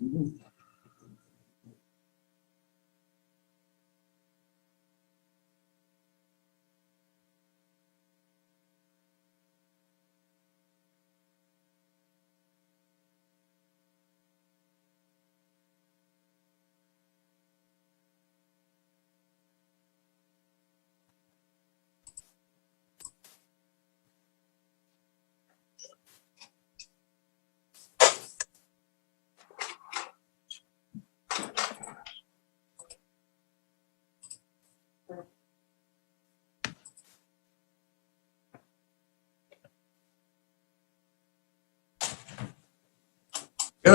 Good,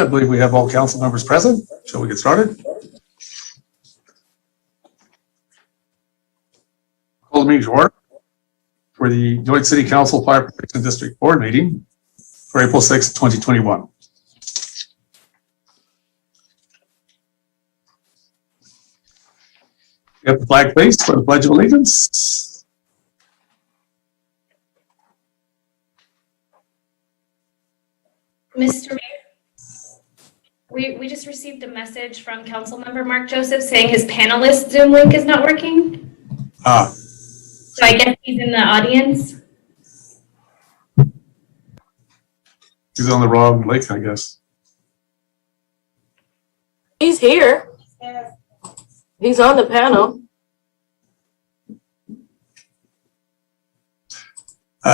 I believe we have all council members present. Shall we get started? Call the meeting to order for the Joint City Council Fire Protection District Board meeting for April 6, 2021. We have the flag, please, for the Pledge of Allegiance. Mr. Mayor, we just received a message from Councilmember Mark Joseph saying his panelist Zoom link is not working. So I guess he's in the audience. He's on the wrong link, I guess. He's here. He's on the panel.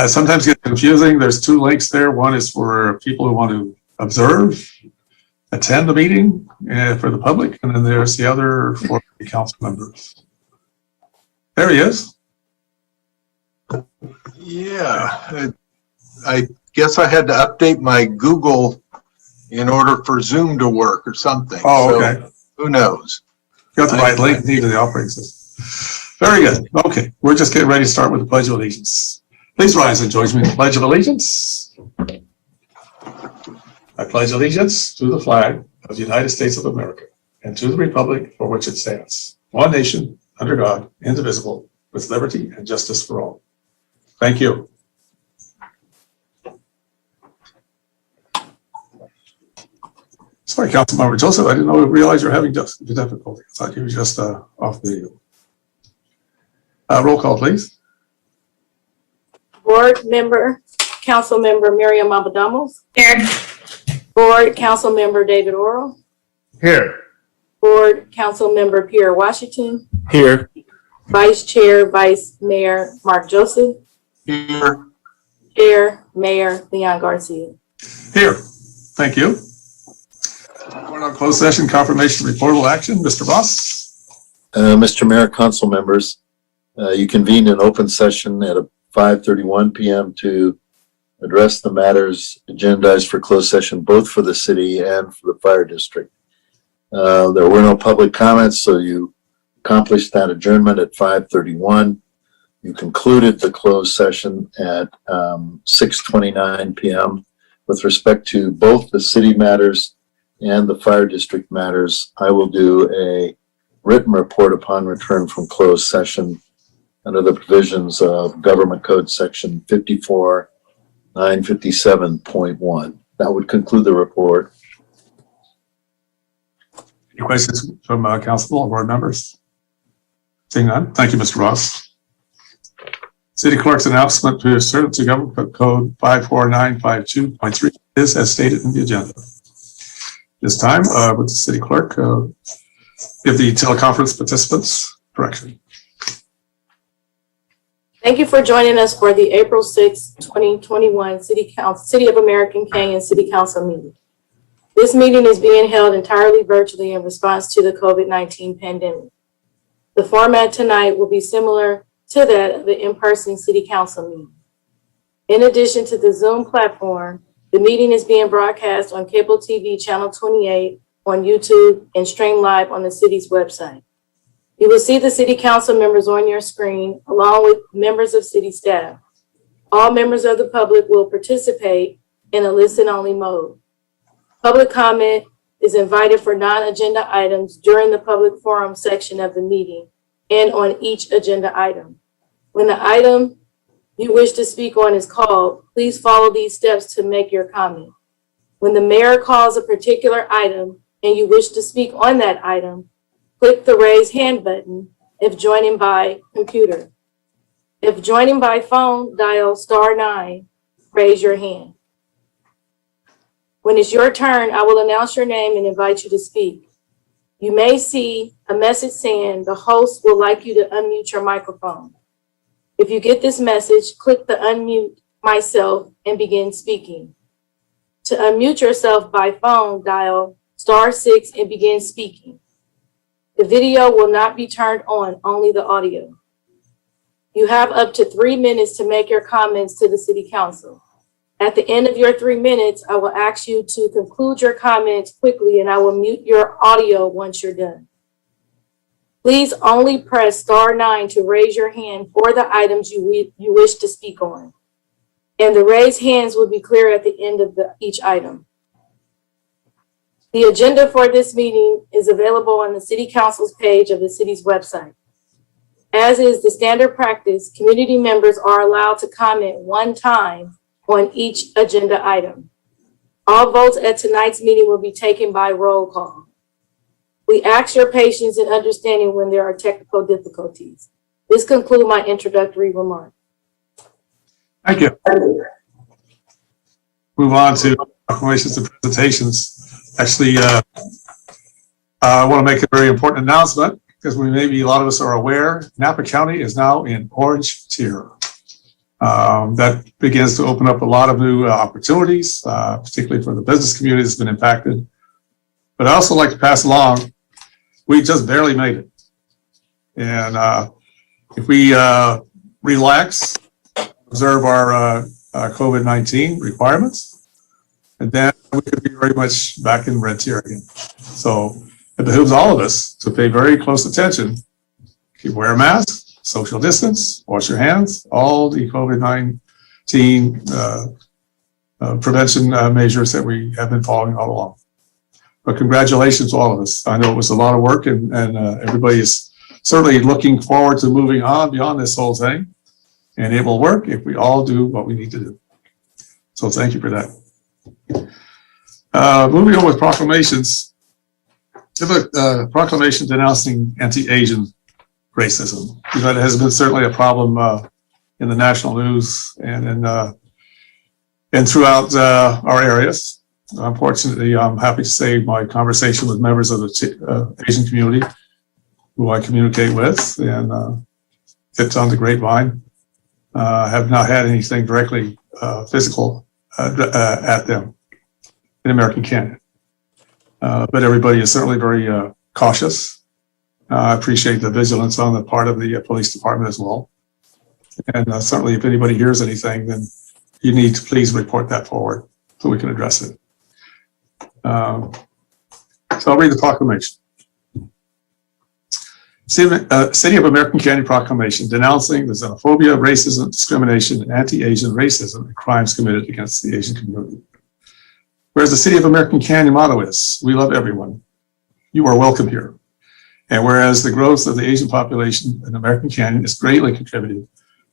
Sometimes get confusing. There's two links there. One is for people who want to observe, attend the meeting for the public, and then there's the other for the council members. There he is. Yeah, I guess I had to update my Google in order for Zoom to work or something. Oh, okay. So, who knows? Got the right link, needed the operating system. Very good. Okay, we're just getting ready to start with the Pledge of Allegiance. Please rise and join me in the Pledge of Allegiance. I pledge allegiance to the flag of the United States of America and to the republic for which it stands, one nation, under God, indivisible, with liberty and justice for all. Thank you. Sorry, Councilmember Joseph, I didn't realize you're having difficulty. I thought you were just off video. Roll call, please. Board member, Council Member Miriam Abadamos. Here. Board Council Member David Orrell. Here. Board Council Member Pierre Washington. Here. Vice Chair, Vice Mayor Mark Joseph. Here. Chair, Mayor Leon Garcia. Here. Thank you. We're on closed session confirmation reportable action. Mr. Ross. Mr. Mayor, council members, you convened an open session at 5:31 p.m. to address the matters agendized for closed session, both for the city and for the fire district. There were no public comments, so you accomplished that adjournment at 5:31. You concluded the closed session at 6:29 p.m. With respect to both the city matters and the fire district matters, I will do a written report upon return from closed session under the provisions of Government Code Section 54-957.1. That would conclude the report. Any questions from council or board members? Seeing none. Thank you, Mr. Ross. City Clerk's announcement to assert to Government Code 54952.3 is as stated in the agenda. This time, with the City Clerk, give the teleconference participants direction. Thank you for joining us for the April 6, 2021 City of American Canyon City Council meeting. This meeting is being held entirely virtually in response to the COVID-19 pandemic. The format tonight will be similar to that of the in-person City Council meeting. In addition to the Zoom platform, the meeting is being broadcast on cable TV channel 28 on YouTube and streamed live on the city's website. You will see the City Council members on your screen, along with members of city staff. All members of the public will participate in a listen-only mode. Public comment is invited for non-agenda items during the public forum section of the meeting and on each agenda item. When the item you wish to speak on is called, please follow these steps to make your comment. When the mayor calls a particular item and you wish to speak on that item, click the raise hand button if joining by computer. If joining by phone, dial *9, raise your hand. When it's your turn, I will announce your name and invite you to speak. You may see a message saying the host would like you to unmute your microphone. If you get this message, click the unmute myself and begin speaking. To unmute yourself by phone, dial *6 and begin speaking. The video will not be turned on, only the audio. You have up to 3 minutes to make your comments to the City Council. At the end of your 3 minutes, I will ask you to conclude your comments quickly and I will mute your audio once you're done. Please only press *9 to raise your hand for the items you wish to speak on. And the raised hands will be clear at the end of each item. The agenda for this meeting is available on the City Council's page of the city's website. As is the standard practice, community members are allowed to comment one time on each agenda item. All votes at tonight's meeting will be taken by roll call. We ask your patience and understanding when there are technical difficulties. This concludes my introductory remarks. Thank you. Move on to proclamations and presentations. Actually, I want to make a very important announcement because maybe a lot of us are aware, Napa County is now in orange tier. That begins to open up a lot of new opportunities, particularly for the business community that's been impacted. But I also like to pass along, we just barely made it. And if we relax, observe our COVID-19 requirements, and then we could be very much back in red tier again. So it behooves all of us to pay very close attention. Keep wear a mask, social distance, wash your hands, all the COVID-19 prevention measures that we have been following all along. But congratulations to all of us. I know it was a lot of work and everybody is certainly looking forward to moving on beyond this whole thing. And it will work if we all do what we need to do. So thank you for that. Moving on with proclamations. Proclamation denouncing anti-Asian racism. You know, it has been certainly a problem in the national news and throughout our areas. Unfortunately, I'm happy to say my conversation with members of the Asian community who I communicate with and it's on the grapevine. Have not had anything directly physical at them in American Canyon. But everybody is certainly very cautious. I appreciate the vigilance on the part of the police department as well. And certainly if anybody hears anything, then you need to please report that forward so we can address it. So I'll read the proclamation. City of American Canyon Proclamation denouncing the xenophobia, racism, discrimination, and anti-Asian racism and crimes committed against the Asian community. Whereas the City of American Canyon motto is, we love everyone. You are welcome here. And whereas the growth of the Asian population in American Canyon is greatly contributing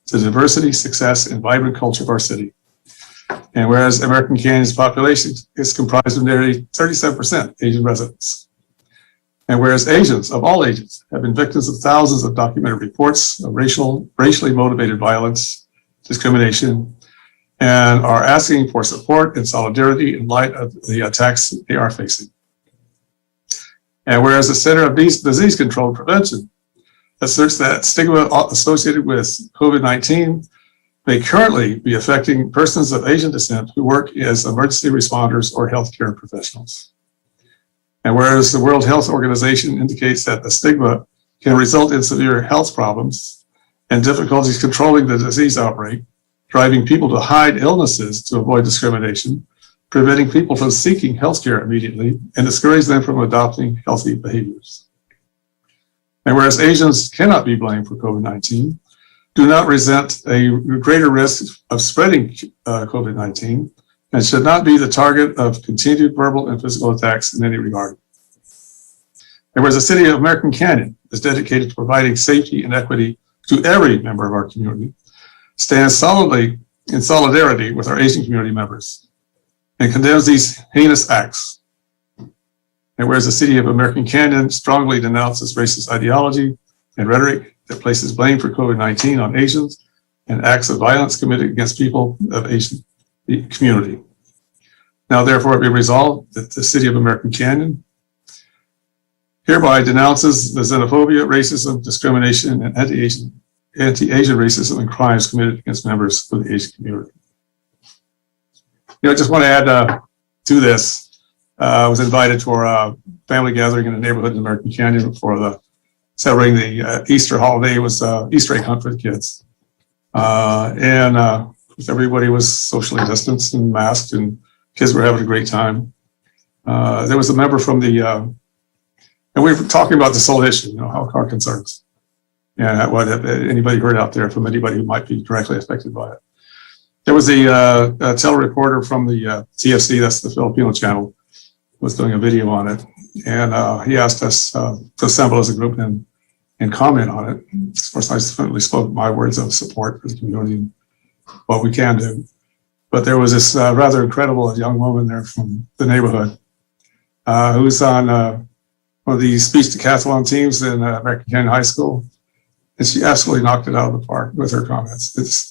to the diversity, success, and vibrant culture of our city. And whereas American Canyon's population is comprised of nearly 37% Asian residents. And whereas Asians of all ages have been victims of thousands of documented reports of racially motivated violence, discrimination, and are asking for support and solidarity in light of the attacks they are facing. And whereas the Center of Disease Control and Prevention asserts that stigma associated with COVID-19 may currently be affecting persons of Asian descent who work as emergency responders or healthcare professionals. And whereas the World Health Organization indicates that the stigma can result in severe health problems and difficulties controlling the disease outbreak, driving people to hide illnesses to avoid discrimination, preventing people from seeking healthcare immediately, and discourage them from adopting healthy behaviors. And whereas Asians cannot be blamed for COVID-19, do not present a greater risk of spreading COVID-19, and should not be the target of continued verbal and physical attacks in any regard. And whereas the City of American Canyon is dedicated to providing safety and equity to every member of our community, stands solidly in solidarity with our Asian community members and condemns these heinous acts. And whereas the city of American Canyon strongly denounces racist ideology and rhetoric that places blame for COVID-19 on Asians and acts of violence committed against people of Asian community. Now therefore be resolved that the city of American Canyon hereby denounces the xenophobia, racism, discrimination, and anti-Asian racism and crimes committed against members of the Asian community. I just want to add to this. I was invited to a family gathering in a neighborhood in American Canyon for celebrating the Easter holiday. It was Easter egg hunt for the kids. Everybody was socially distanced and masked, and kids were having a great time. There was a member from and we were talking about this whole issue, how our concerns. And what anybody heard out there from anybody who might be directly affected by it. There was a telereporter from the TFC, that's the Filipino channel, was doing a video on it. And he asked us to assemble as a group and comment on it. Of course, I certainly spoke my words of support for the community and what we can do. But there was this rather incredible young woman there from the neighborhood who's on one of the speech decathlon teams in American Canyon High School. And she absolutely knocked it out of the park with her comments. This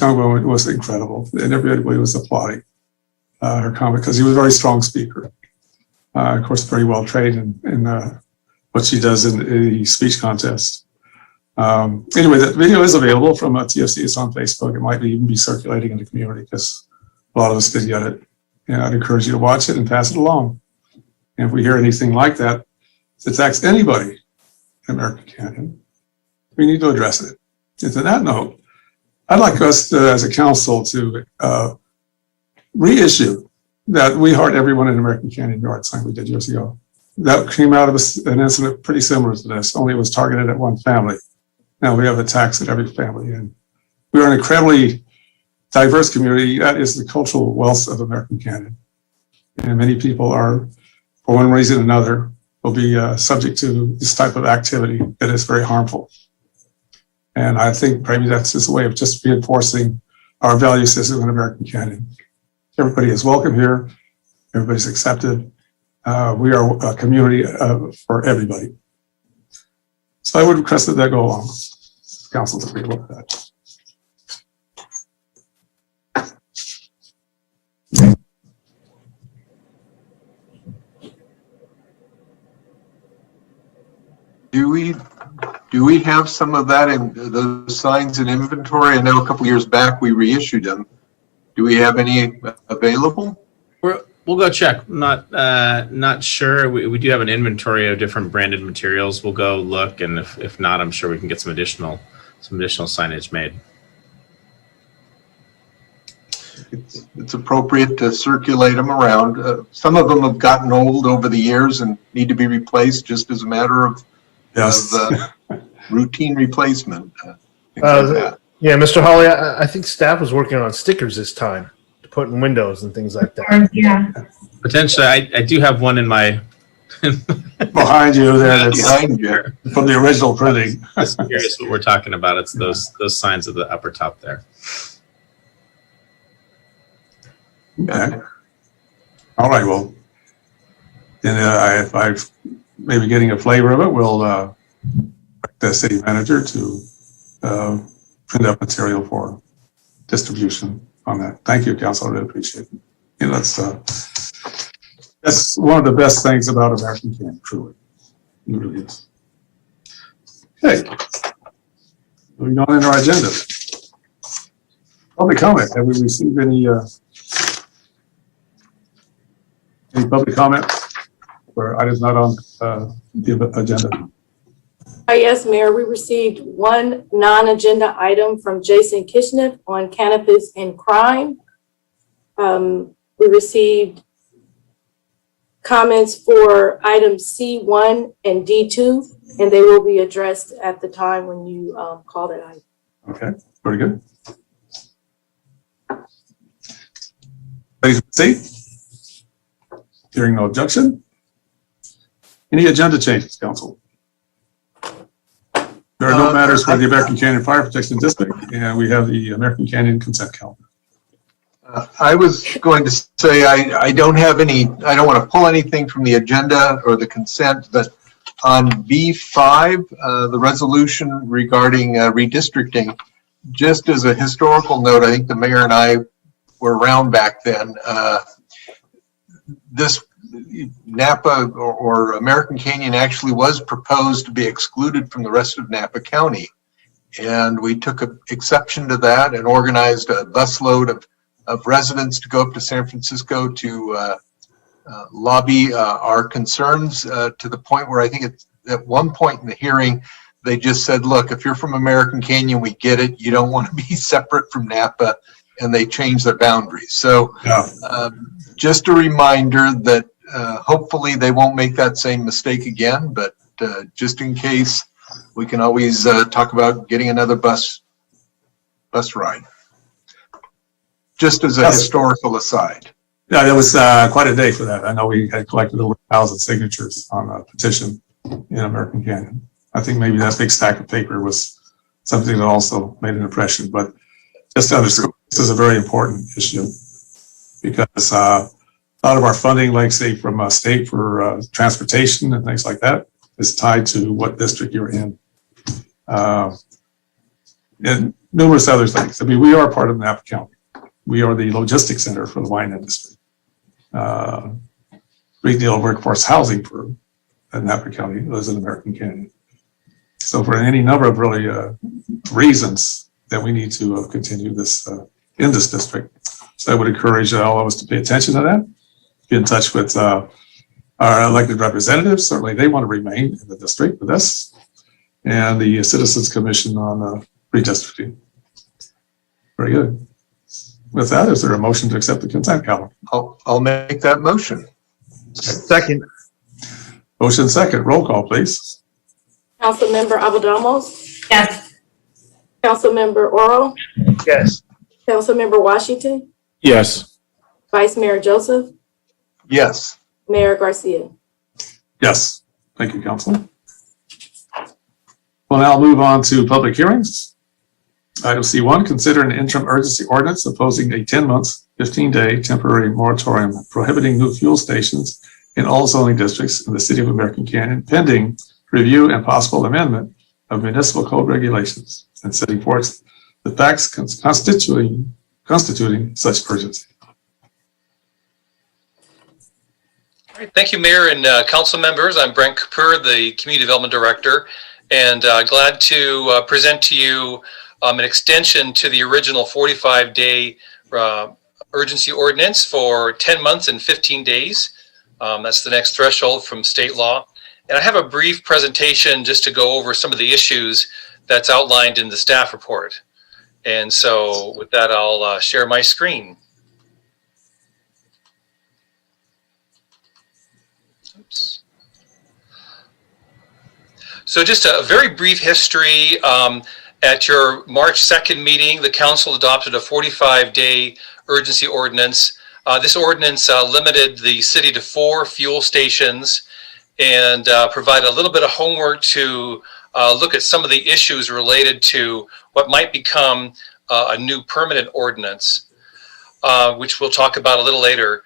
young woman was incredible, and everybody was applauding her comment because he was a very strong speaker. Of course, very well trained in what she does in the speech contest. Anyway, that video is available from TFC. It's on Facebook. It might even be circulating in the community because a lot of us did get it. And I'd encourage you to watch it and pass it along. And if we hear anything like that attacks anybody in American Canyon, we need to address it. And to that note, I'd like us to, as a council to reissue that We Heart Everyone in American Canyon yard sign we did years ago. That came out of an incident pretty similar to this, only it was targeted at one family. Now we have attacks at every family. And we are an incredibly diverse community. That is the cultural wealth of American Canyon. And many people are, for one reason or another, will be subject to this type of activity that is very harmful. And I think maybe that's just a way of just reinforcing our value system in American Canyon. Everybody is welcome here. Everybody's accepted. We are a community for everybody. So I would request that go along. Council's agreeable with that. Do we have some of that in those signs in inventory? I know a couple years back we reissued them. Do we have any available? We'll go check. Not sure. We do have an inventory of different branded materials. We'll go look, and if not, I'm sure we can get some additional signage made. It's appropriate to circulate them around. Some of them have gotten old over the years and need to be replaced just as a matter of routine replacement. Things like that. Yeah, Mr. Hawley, I think staff was working on stickers this time to put in windows and things like that. Yeah. Potentially, I do have one in my Behind you there, that's Behind you. from the original printing. Just curious what we're talking about. It's those signs at the upper top there. Okay. All right, well, then if I maybe getting a flavor of it, we'll the city manager to print up material for distribution on that. Thank you, Council. I really appreciate it. You know, that's one of the best things about American Canyon, truly. It really is. Okay. Moving on in our agenda. Public comment. Have we received any public comment for items not on the agenda? Yes, Mayor, we received one non-agenda item from Jason Kishnev on cannabis and crime. We received comments for items C1 and D2, and they will be addressed at the time when you call that item. Okay, very good. Please proceed. Hearing no objection. Any agenda changes, Council? There are no matters for the American Canyon Fire Protection District, and we have the American Canyon consent calendar. I was going to say, I don't have any, I don't want to pull anything from the agenda or the consent, but on B5, the resolution regarding redistricting, just as a historical note, I think the mayor and I were around back then. This Napa or American Canyon actually was proposed to be excluded from the rest of Napa County. And we took exception to that and organized a busload of residents to go up to San Francisco to lobby our concerns to the point where I think at one point in the hearing, they just said, look, if you're from American Canyon, we get it. You don't want to be separate from Napa, and they changed their boundaries. So Yeah. just a reminder that hopefully they won't make that same mistake again, but just in case, we can always talk about getting another bus ride. Just as a Yes. historical aside. Yeah, that was quite a day for that. I know we had collected over 1,000 signatures on a petition in American Canyon. I think maybe that big stack of paper was something that also made an impression, but just to underscore, this is a very important issue because a lot of our funding, like say from a state for transportation and things like that, is tied to what district you're in. And numerous other things. I mean, we are part of Napa County. We are the logistics center for the wine industry. Great deal of workforce housing for Napa County is in American Canyon. So for any number of really reasons that we need to continue this in this district. So I would encourage all of us to pay attention to that. Be in touch with our elected representatives. Certainly they want to remain in the district with us. And the Citizens Commission on redistricting. Very good. With that, is there a motion to accept the consent calendar? I'll make that motion. Second. Motion second, roll call, please. Councilmember Abadamos, Yes. Councilmember Oro, Yes. Councilmember Washington, Yes. Vice Mayor Joseph, Yes. Mayor Garcia. Yes, thank you, Council. We'll now move on to public hearings. Item C1, consider an interim urgency ordinance opposing a 10-month, 15-day temporary moratorium prohibiting new fuel stations in all zoning districts in the city of American Canyon pending review and possible amendment of municipal code regulations and setting forth the facts constituting such urgency. All right, thank you, Mayor and council members. I'm Brent Kapoor, the Community Development Director, and glad to present to you an extension to the original 45-day urgency ordinance for 10 months and 15 days. That's the next threshold from state law. And I have a brief presentation just to go over some of the issues that's outlined in the staff report. And so with that, I'll share my screen. Oops. So just a very brief history. At your March 2nd meeting, the council adopted a 45-day urgency ordinance. This ordinance limited the city to 4 fuel stations and provided a little bit of homework to look at some of the issues related to what might become a new permanent ordinance, which we'll talk about a little later.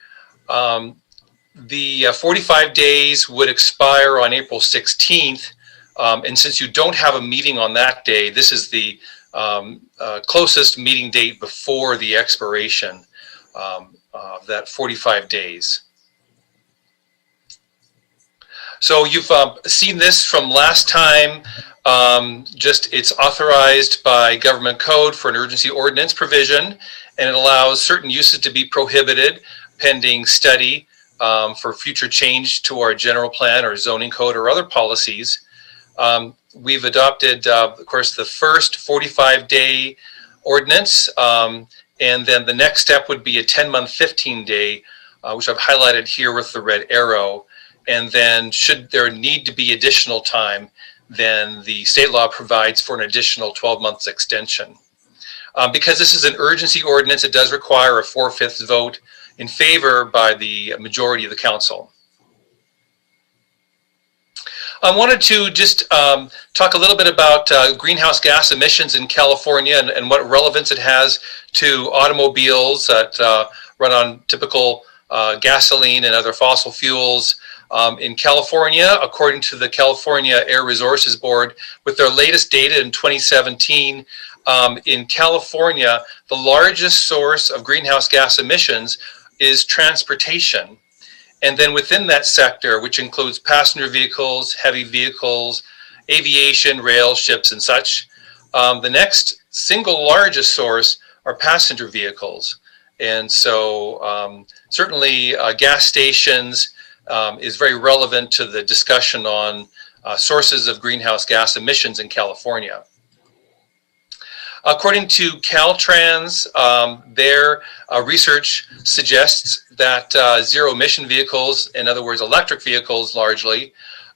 The 45 days would expire on April 16th. And since you don't have a meeting on that day, this is the closest meeting date before the expiration of that 45 days. So you've seen this from last time. Just it's authorized by government code for an urgency ordinance provision, and it allows certain uses to be prohibited pending study for future change to our general plan or zoning code or other policies. We've adopted, of course, the first 45-day ordinance, and then the next step would be a 10-month, 15-day, which I've highlighted here with the red arrow. And then should there need to be additional time, then the state law provides for an additional 12 months extension. Because this is an urgency ordinance, it does require a 4/5 vote in favor by the majority of the council. I wanted to just talk a little bit about greenhouse gas emissions in California and what relevance it has to automobiles that run on typical gasoline and other fossil fuels. In California, according to the California Air Resources Board, with their latest data in 2017, in California, the largest source of greenhouse gas emissions is transportation. And then within that sector, which includes passenger vehicles, heavy vehicles, aviation, rail, ships, and such, the next single largest source are passenger vehicles. And so certainly gas stations is very relevant to the discussion on sources of greenhouse gas emissions in California. According to Caltrans, their research suggests that zero emission vehicles, in other words, electric vehicles largely,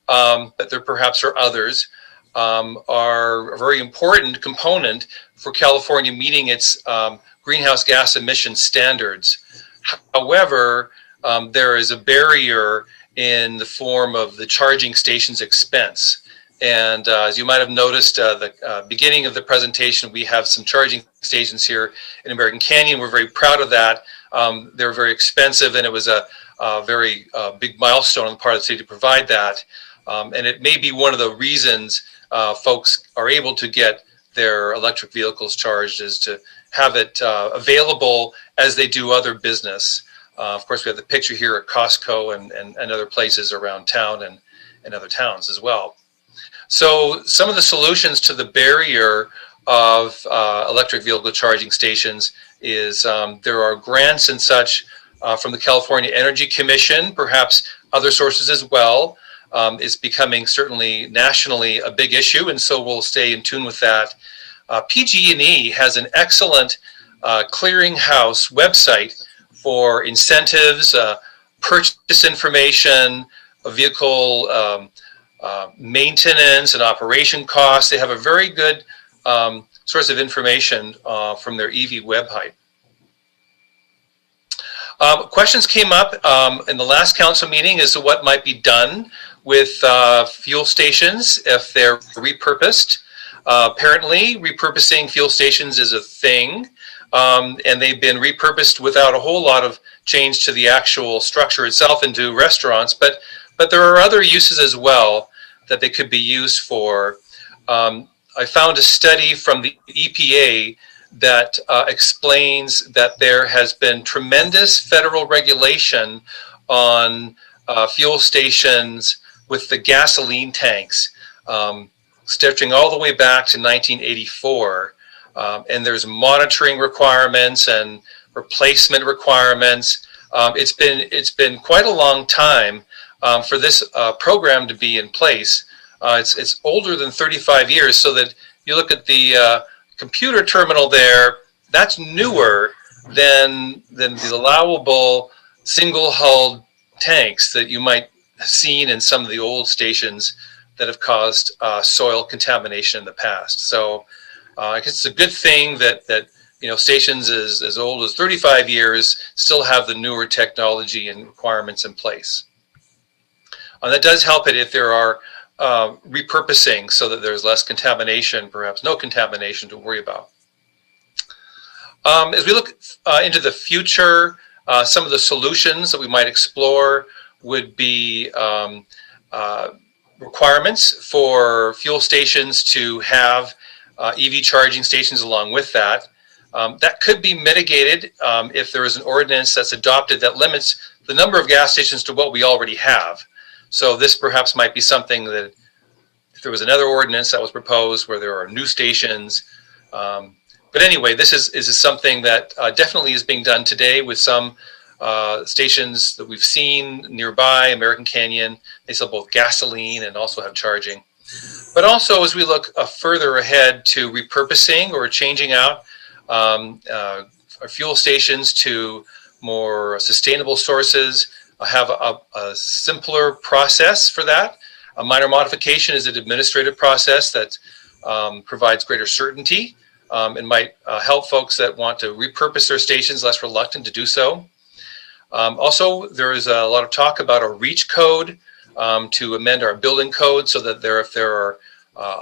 but there perhaps are others, are a very important component for California meeting its greenhouse gas emission standards. However, there is a barrier in the form of the charging station's expense. And as you might have noticed, the beginning of the presentation, we have some charging stations here in American Canyon. We're very proud of that. They're very expensive, and it was a very big milestone on the part of the city to provide that. And it may be one of the reasons folks are able to get their electric vehicles charged, is to have it available as they do other business. Of course, we have the picture here at Costco and other places around town and other towns as well. So some of the solutions to the barrier of electric vehicle charging stations is there are grants and such from the California Energy Commission, perhaps other sources as well. It's becoming certainly nationally a big issue, and so we'll stay in tune with that. PG&E has an excellent clearinghouse website for incentives, purchase information, vehicle maintenance and operation costs. They have a very good source of information from their EV website. Questions came up in the last council meeting as to what might be done with fuel stations if they're repurposed. Apparently, repurposing fuel stations is a thing, and they've been repurposed without a whole lot of change to the actual structure itself into restaurants, but there are other uses as well that they could be used for. I found a study from the EPA that explains that there has been tremendous federal regulation on fuel stations with the gasoline tanks, stretching all the way back to 1984. And there's monitoring requirements and replacement requirements. It's been quite a long time for this program to be in place. It's older than 35 years, so that you look at the computer terminal there, that's newer than the allowable single-hulled tanks that you might have seen in some of the old stations that have caused soil contamination in the past. So I guess it's a good thing that stations as old as 35 years still have the newer technology and requirements in place. That does help it if there are repurposing, so that there's less contamination, perhaps no contamination to worry about. As we look into the future, some of the solutions that we might explore would be requirements for fuel stations to have EV charging stations along with that. That could be mitigated if there is an ordinance that's adopted that limits the number of gas stations to what we already have. So this perhaps might be something that, if there was another ordinance that was proposed where there are new stations. But anyway, this is something that definitely is being done today with some stations that we've seen nearby, American Canyon. They sell both gasoline and also have charging. But also, as we look further ahead to repurposing or changing out our fuel stations to more sustainable sources, have a simpler process for that. A minor modification is an administrative process that provides greater certainty and might help folks that want to repurpose their stations less reluctant to do so. Also, there is a lot of talk about a REACH code to amend our building code so that if there are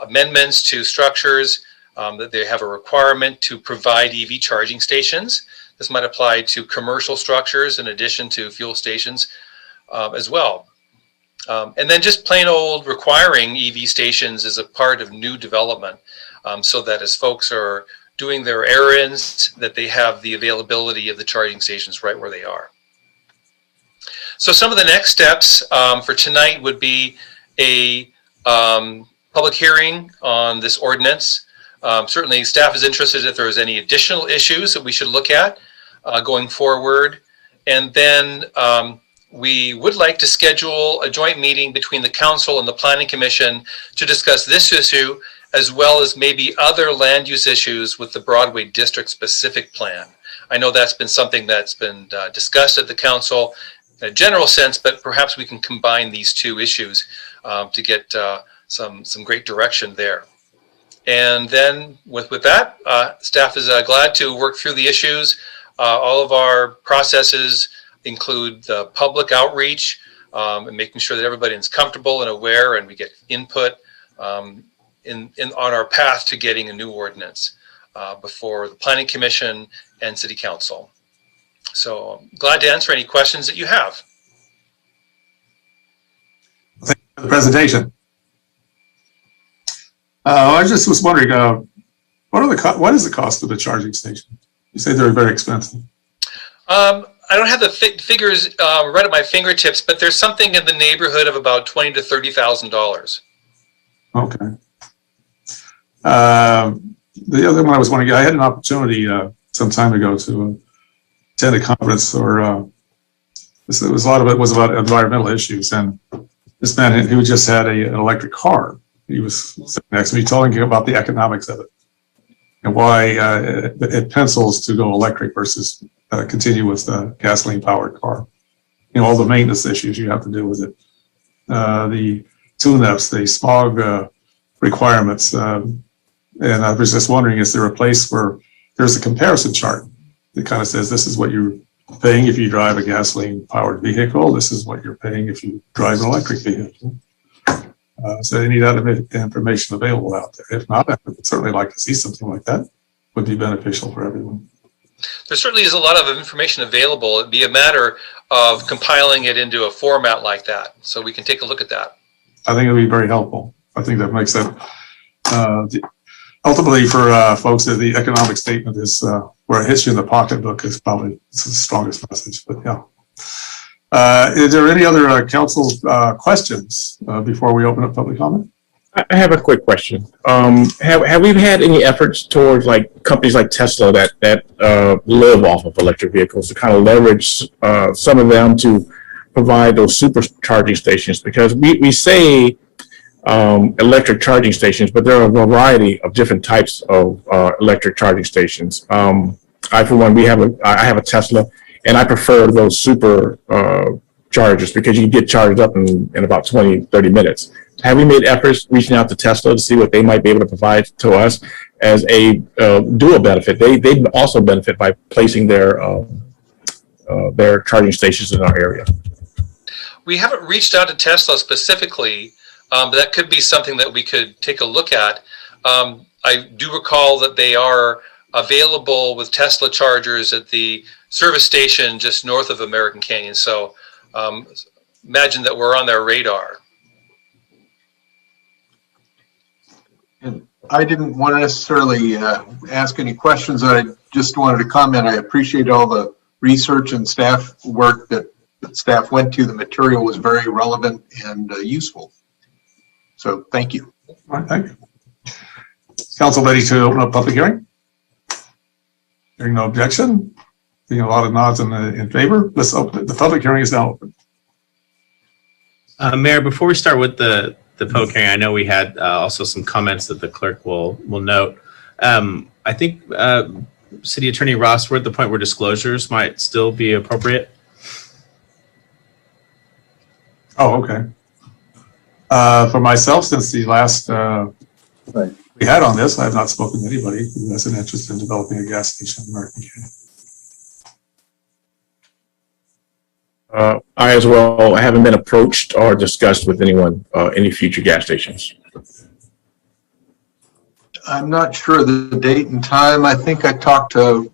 amendments to structures, that they have a requirement to provide EV charging stations. This might apply to commercial structures in addition to fuel stations as well. And then just plain old requiring EV stations is a part of new development, so that as folks are doing their errands, that they have the availability of the charging stations right where they are. So some of the next steps for tonight would be a public hearing on this ordinance. Certainly staff is interested if there is any additional issues that we should look at going forward. And then we would like to schedule a joint meeting between the council and the planning commission to discuss this issue, as well as maybe other land use issues with the Broadway district specific plan. I know that's been something that's been discussed at the council in a general sense, but perhaps we can combine these two issues to get some great direction there. And then with that, staff is glad to work through the issues. All of our processes include the public outreach and making sure that everybody is comfortable and aware, and we get input on our path to getting a new ordinance before the Planning Commission and City Council. So I'm glad to answer any questions that you have. Thank you for the presentation. I just was wondering, what is the cost of the charging station? You say they're very expensive. I don't have the figures right at my fingertips, but there's something in the neighborhood of about $20,000 to $30,000. Okay. The other one I was wondering, I had an opportunity some time ago to attend a conference, or a lot of it was about environmental issues, and this man who just had an electric car, he was sitting next to me telling me about the economics of it and why it pencils to go electric versus continue with the gasoline powered car. All the maintenance issues you have to do with it, the tune-ups, the smog requirements. And I was just wondering, is there a place where there's a comparison chart that kind of says this is what you're paying if you drive a gasoline powered vehicle, this is what you're paying if you drive an electric vehicle? So any other information available out there? If not, I would certainly like to see something like that. Would be beneficial for everyone. There certainly is a lot of information available. It'd be a matter of compiling it into a format like that, so we can take a look at that. I think it'd be very helpful. I think that makes it ultimately for folks that the economic statement is where it hits you in the pocketbook is probably the strongest message. But yeah. Is there any other council questions before we open up public comment? I have a quick question. Have we had any efforts towards like companies like Tesla that live off of electric vehicles to kind of leverage some of them to provide those supercharging stations? Because we say electric charging stations, but there are a variety of different types of electric charging stations. I, for one, I have a Tesla, and I prefer those super chargers because you can get charged up in about 20, 30 minutes. Have we made efforts reaching out to Tesla to see what they might be able to provide to us as a dual benefit? They also benefit by placing their charging stations in our area. We haven't reached out to Tesla specifically, but that could be something that we could take a look at. I do recall that they are available with Tesla chargers at the service station just north of American Canyon. So imagine that we're on their radar. And I didn't want to necessarily ask any questions. I just wanted to comment. I appreciate all the research and staff work that staff went to. The material was very relevant and useful. So thank you. All right, thank you. Council ready to open up public hearing? Hearing no objection. Seeing a lot of nods in favor. Let's open it. The public hearing is now open. Mayor, before we start with the public hearing, I know we had also some comments that the clerk will note. I think City Attorney Ross, we're at the point where disclosures might still be appropriate. Oh, okay. For myself, since the last we had on this, I have not spoken to anybody who has an interest in developing a gas station in American Canyon. I as well, I haven't been approached or discussed with anyone, any future gas stations. I'm not sure of the date and time. I think I talked to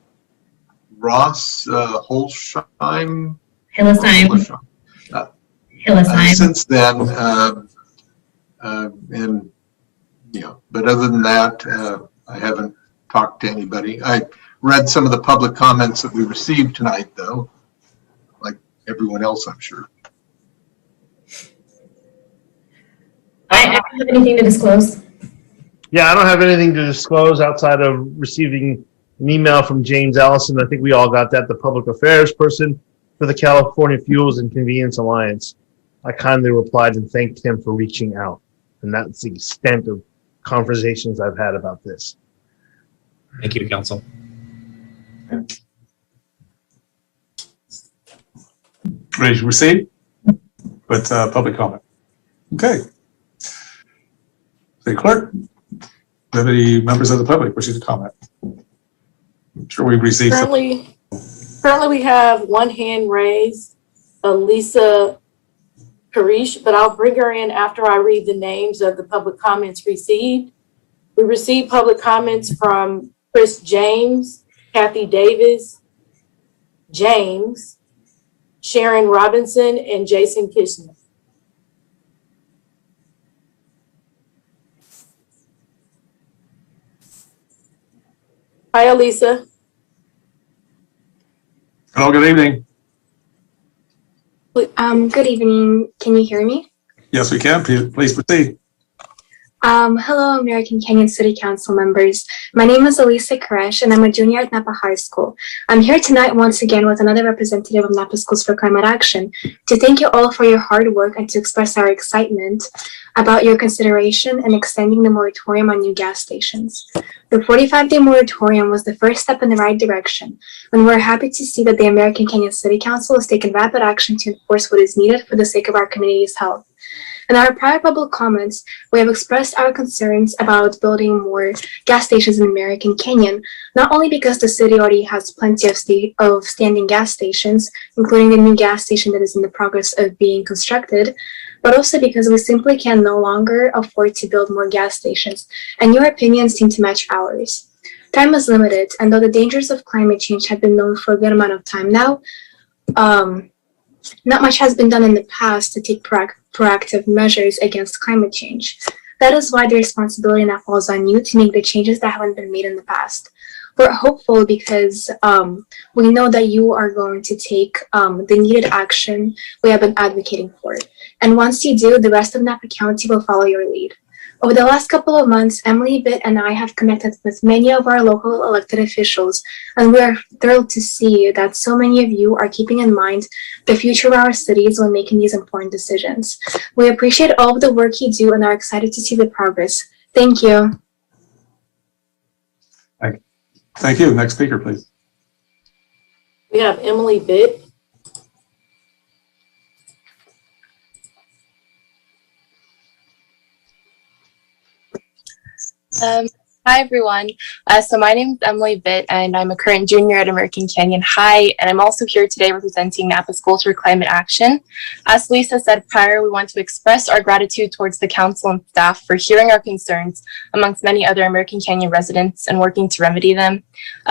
Ross Holsheim. Hillesheim. Hillesheim. Since then, and but other than that, I haven't talked to anybody. I read some of the public comments that we received tonight, though, like everyone else, I'm sure. I don't have anything to disclose. Yeah, I don't have anything to disclose outside of receiving an email from James Allison. I think we all got that, the public affairs person for the California Fuels and Convenience Alliance. I kindly replied and thanked him for reaching out. And that's the extent of conversations I've had about this. Thank you, Council. Ready to proceed with public comment? Okay. City Clerk, do you have any members of the public wishing to comment? I'm sure we've received some. Currently we have one hand raised, Lisa Parrish, but I'll bring her in after I read the names of the public comments received. We received public comments from Chris James, Kathy Davis, James, Sharon Robinson, and Jason Kishner. Hi, Elisa. Hello, good evening. Good evening. Can you hear me? Yes, we can. Please proceed. Hello, American Canyon City Council members. My name is Elisa Koresh, and I'm a junior at Napa High School. I'm here tonight once again with another representative of Napa Schools for Climate Action to thank you all for your hard work and to express our excitement about your consideration and extending the moratorium on new gas stations. The 45-day moratorium was the first step in the right direction, and we're happy to see that the American Canyon City Council has taken rapid action to enforce what is needed for the sake of our community's health. In our prior public comments, we have expressed our concerns about building more gas stations in American Canyon, not only because the city already has plenty of standing gas stations, including the new gas station that is in the progress of being constructed, but also because we simply can no longer afford to build more gas stations, and your opinions seem to match ours. Time is limited, and though the dangers of climate change have been known for a good amount of time now, not much has been done in the past to take proactive measures against climate change. That is why the responsibility now falls on you to make the changes that haven't been made in the past. We're hopeful because we know that you are going to take the needed action we have been advocating for. And once you do, the rest of Napa County will follow your lead. Over the last couple of months, Emily Bitt and I have connected with many of our local elected officials, and we are thrilled to see that so many of you are keeping in mind the future of our cities when making these important decisions. We appreciate all of the work you do and are excited to see the progress. Thank you. Thank you. Next speaker, please. We have Emily Bitt. Hi, everyone. So my name is Emily Bitt, and I'm a current junior at American Canyon High, and I'm also here today representing Napa Schools for Climate Action. As Lisa said prior, we want to express our gratitude towards the council and staff for hearing our concerns, amongst many other American Canyon residents, and working to remedy them.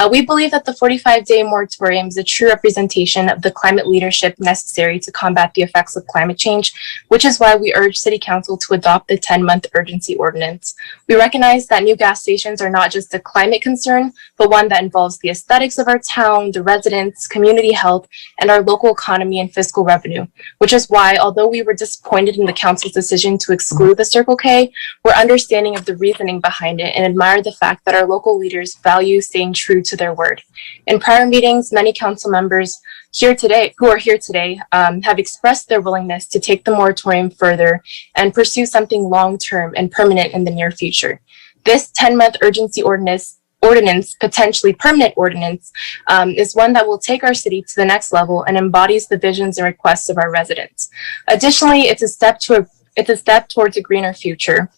We believe that the 45-day moratorium is a true representation of the climate leadership necessary to combat the effects of climate change, which is why we urge City Council to adopt the 10-month urgency ordinance. We recognize that new gas stations are not just a climate concern, but one that involves the aesthetics of our town, the residents, community health, and our local economy and fiscal revenue, which is why, although we were disappointed in the council's decision to exclude the Circle K, we're understanding of the reasoning behind it and admire the fact that our local leaders value staying true to their word. In prior meetings, many council members who are here today have expressed their willingness to take the moratorium further and pursue something long-term and permanent in the near future. This 10-month urgency ordinance, potentially permanent ordinance, is one that will take our city to the next level and embodies the visions and requests of our residents. Additionally, it's a step towards a greener future.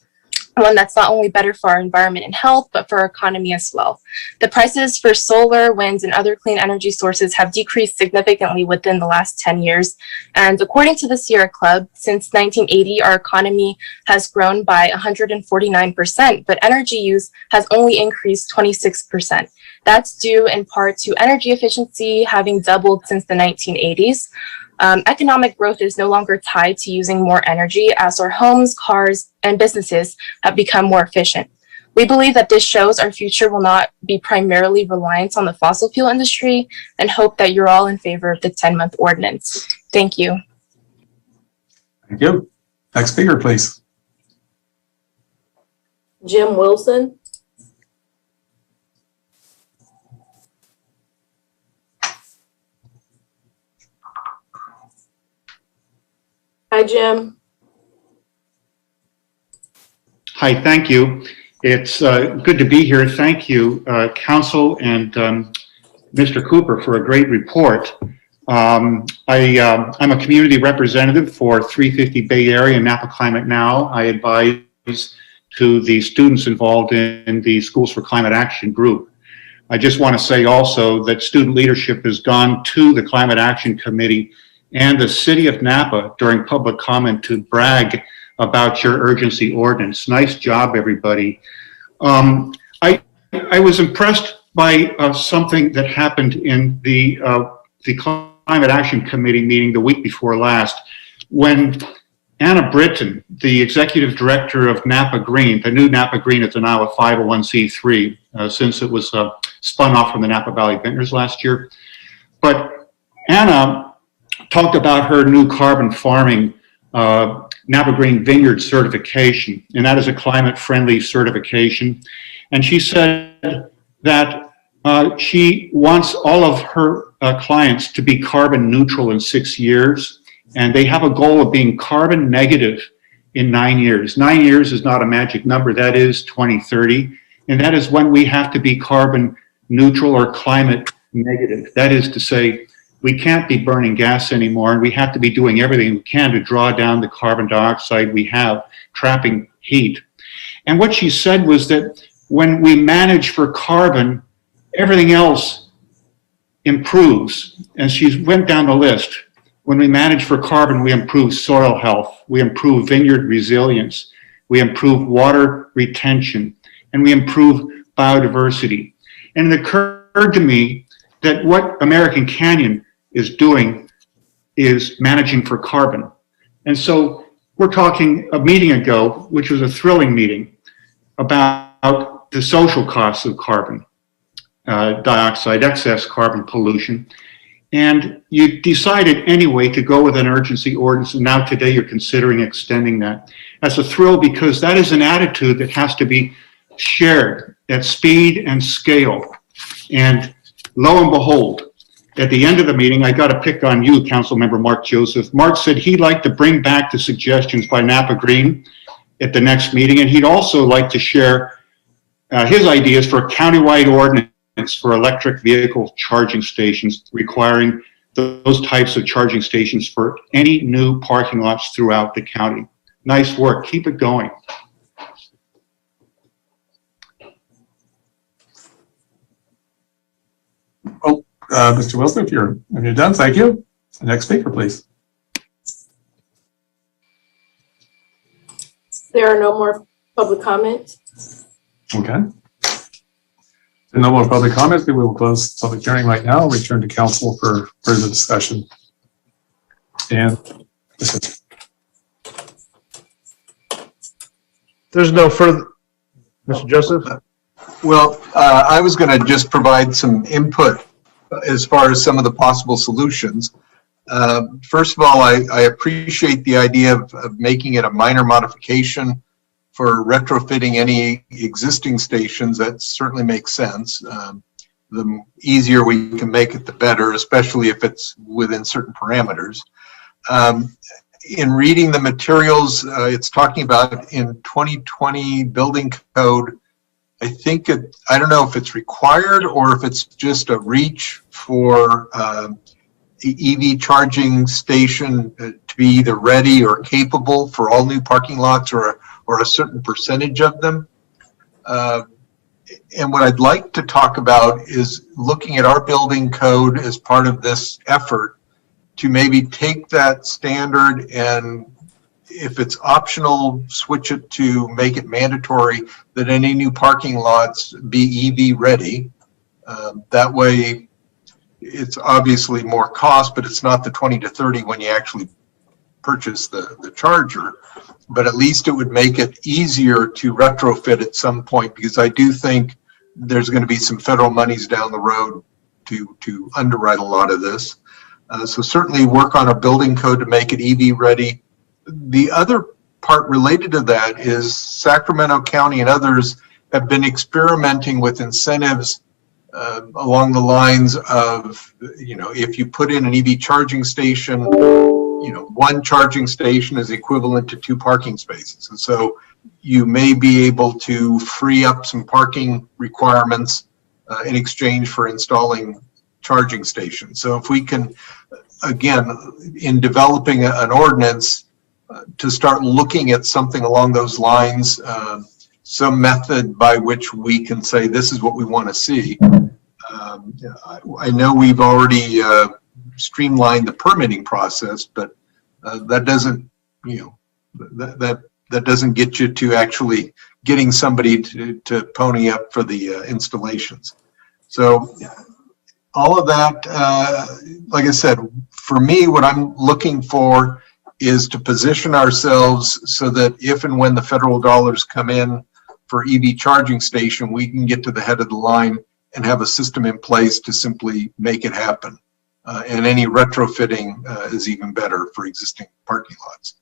one that's not only better for our environment and health, but for our economy as well. The prices for solar, winds, and other clean energy sources have decreased significantly within the last 10 years. And according to the Sierra Club, since 1980, our economy has grown by 149%, but energy use has only increased 26%. That's due in part to energy efficiency having doubled since the 1980s. Economic growth is no longer tied to using more energy as our homes, cars, and businesses have become more efficient. We believe that this shows our future will not be primarily reliant on the fossil fuel industry and hope that you're all in favor of the 10-month ordinance. Thank you. Thank you. Next speaker, please. Jim Wilson. Hi, Jim. Hi, thank you. It's good to be here. Thank you, Council and Mr. Cooper, for a great report. I'm a community representative for 350 Bay Area and Napa Climate Now. I advise to the students involved in the Schools for Climate Action group. I just want to say also that student leadership has gone to the Climate Action Committee and the City of Napa during public comment to brag about your urgency ordinance. Nice job, everybody. I was impressed by something that happened in the Climate Action Committee meeting the week before last, when Anna Britton, the executive director of Napa Green, the new Napa Green is now a 501c3 since it was spun off from the Napa Valley Vintners last year. But Anna talked about her new carbon farming Napa Green Vineyard certification, and that is a climate-friendly certification. And she said that she wants all of her clients to be carbon neutral in 6 years, and they have a goal of being carbon negative in 9 years. 9 years is not a magic number, that is 2030, and that is when we have to be carbon neutral or climate negative. That is to say, we can't be burning gas anymore, and we have to be doing everything we can to draw down the carbon dioxide we have, trapping heat. And what she said was that when we manage for carbon, everything else improves. And she went down the list. When we manage for carbon, we improve soil health, we improve vineyard resilience, we improve water retention, and we improve biodiversity. And it occurred to me that what American Canyon is doing is managing for carbon. And so we're talking a meeting ago, which was a thrilling meeting, about the social costs of carbon dioxide, excess carbon pollution. And you decided anyway to go with an urgency ordinance, and now today you're considering extending that. That's a thrill because that is an attitude that has to be shared at speed and scale. And lo and behold, at the end of the meeting, I got to pick on you, Councilmember Mark Joseph. Mark said he'd like to bring back the suggestions by Napa Green at the next meeting, and he'd also like to share his ideas for a countywide ordinance for electric vehicle charging stations, requiring those types of charging stations for any new parking lots throughout the county. Nice work. Keep it going. Mr. Wilson, if you're done, thank you. Next speaker, please. There are no more public comments. Okay. No more public comments. We will close the public hearing right now. Return to council for further discussion. And There's no further, Mr. Joseph? Well, I was going to just provide some input as far as some of the possible solutions. First of all, I appreciate the idea of making it a minor modification for retrofitting any existing stations. That certainly makes sense. The easier we can make it, the better, especially if it's within certain parameters. In reading the materials, it's talking about in 2020 building code, I don't know if it's required or if it's just a reach for the EV charging station to be either ready or capable for all new parking lots, or or a certain percentage of them. And what I'd like to talk about is looking at our building code as part of this effort to maybe take that standard and, if it's optional, switch it to make it mandatory that any new parking lots be EV ready. That way it's obviously more cost, but it's not the 20 to 30 when you actually purchase the charger. But at least it would make it easier to retrofit at some point, because I do think there's going to be some federal monies down the road to underwrite a lot of this. So certainly work on our building code to make it EV ready. The other part related to that is Sacramento County and others have been experimenting with incentives along the lines of, if you put in an EV charging station, one charging station is equivalent to 2 parking spaces. And so you may be able to free up some parking requirements in exchange for installing charging stations. So if we can, again, in developing an ordinance, to start looking at something along those lines, some method by which we can say this is what we want to see. I know we've already streamlined the permitting process, but that doesn't, that doesn't get you to actually getting somebody to pony up for the installations. So all of that, like I said, for me, what I'm looking for is to position ourselves so that if and when the federal dollars come in for EV charging station, we can get to the head of the line and have a system in place to simply make it happen. And any retrofitting is even better for existing parking lots.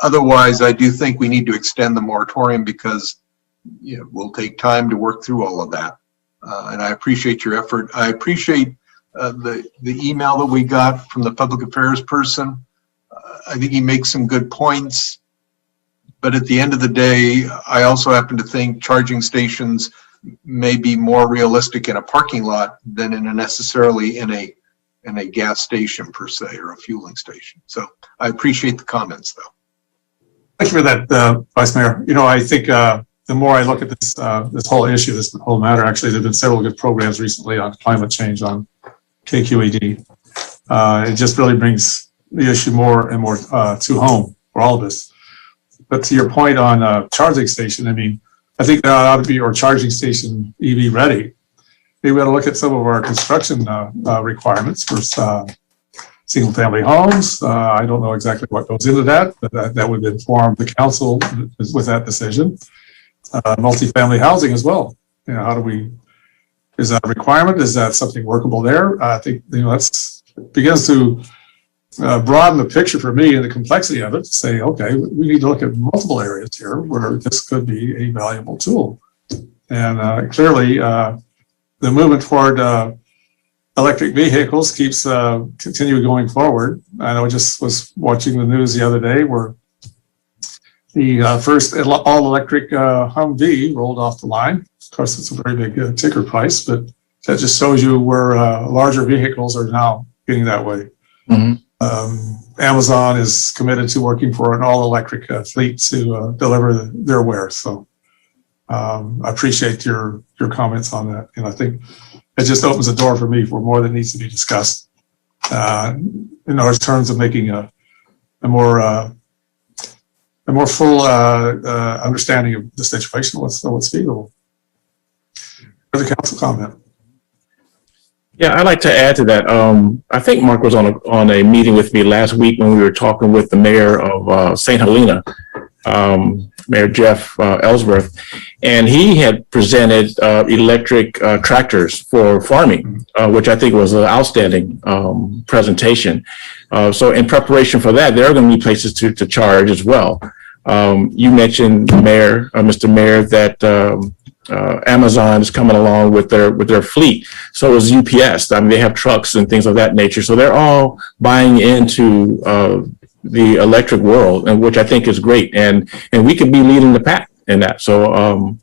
Otherwise, I do think we need to extend the moratorium, because it will take time to work through all of that. And I appreciate your effort. I appreciate the email that we got from the public affairs person. I think he makes some good points, but at the end of the day, I also happen to think charging stations may be more realistic in a parking lot than necessarily in a gas station per se, or a fueling station. So I appreciate the comments, though. Thank you for that, Vice Mayor. I think the more I look at this this whole issue, this whole matter, actually, there have been several good programs recently on climate change on KQED. It just really brings the issue more and more to home for all of us. But to your point on charging station, I think that ought to be our charging station EV ready. Maybe we ought to look at some of our construction requirements for single family homes. I don't know exactly what goes into that, but that would inform the council with that decision. Multifamily housing as well. How do we, is that a requirement? Is that something workable there? I think, that's begins to broaden the picture for me and the complexity of it, to say, okay, we need to look at multiple areas here where this could be a valuable tool. And clearly, the movement toward electric vehicles keeps continuing going forward. I know I just was watching the news the other day where the first all-electric Humvee rolled off the line. Of course, it's a very big ticker price, but that just shows you where larger vehicles are now getting that way. Mm-hmm. Amazon is committed to working for an all-electric fleet to deliver their wares. So I appreciate your comments on that. And I think it just opens the door for me for more that needs to be discussed in terms of making a more full understanding of the situation, what's feasible. Further council comment? Yeah, I'd like to add to that. I think Mark was on a meeting with me last week when we were talking with the mayor of St. Helena, Mayor Jeff Ellsworth, and he had presented electric tractors for farming, which I think was an outstanding presentation. So in preparation for that, there are going to be places to charge as well. You mentioned, Mayor, Mr. Mayor, that Amazon is coming along with their fleet. So is UPS. They have trucks and things of that nature. So they're all buying into the electric world, and which I think is great. And we could be leading the pack in that. So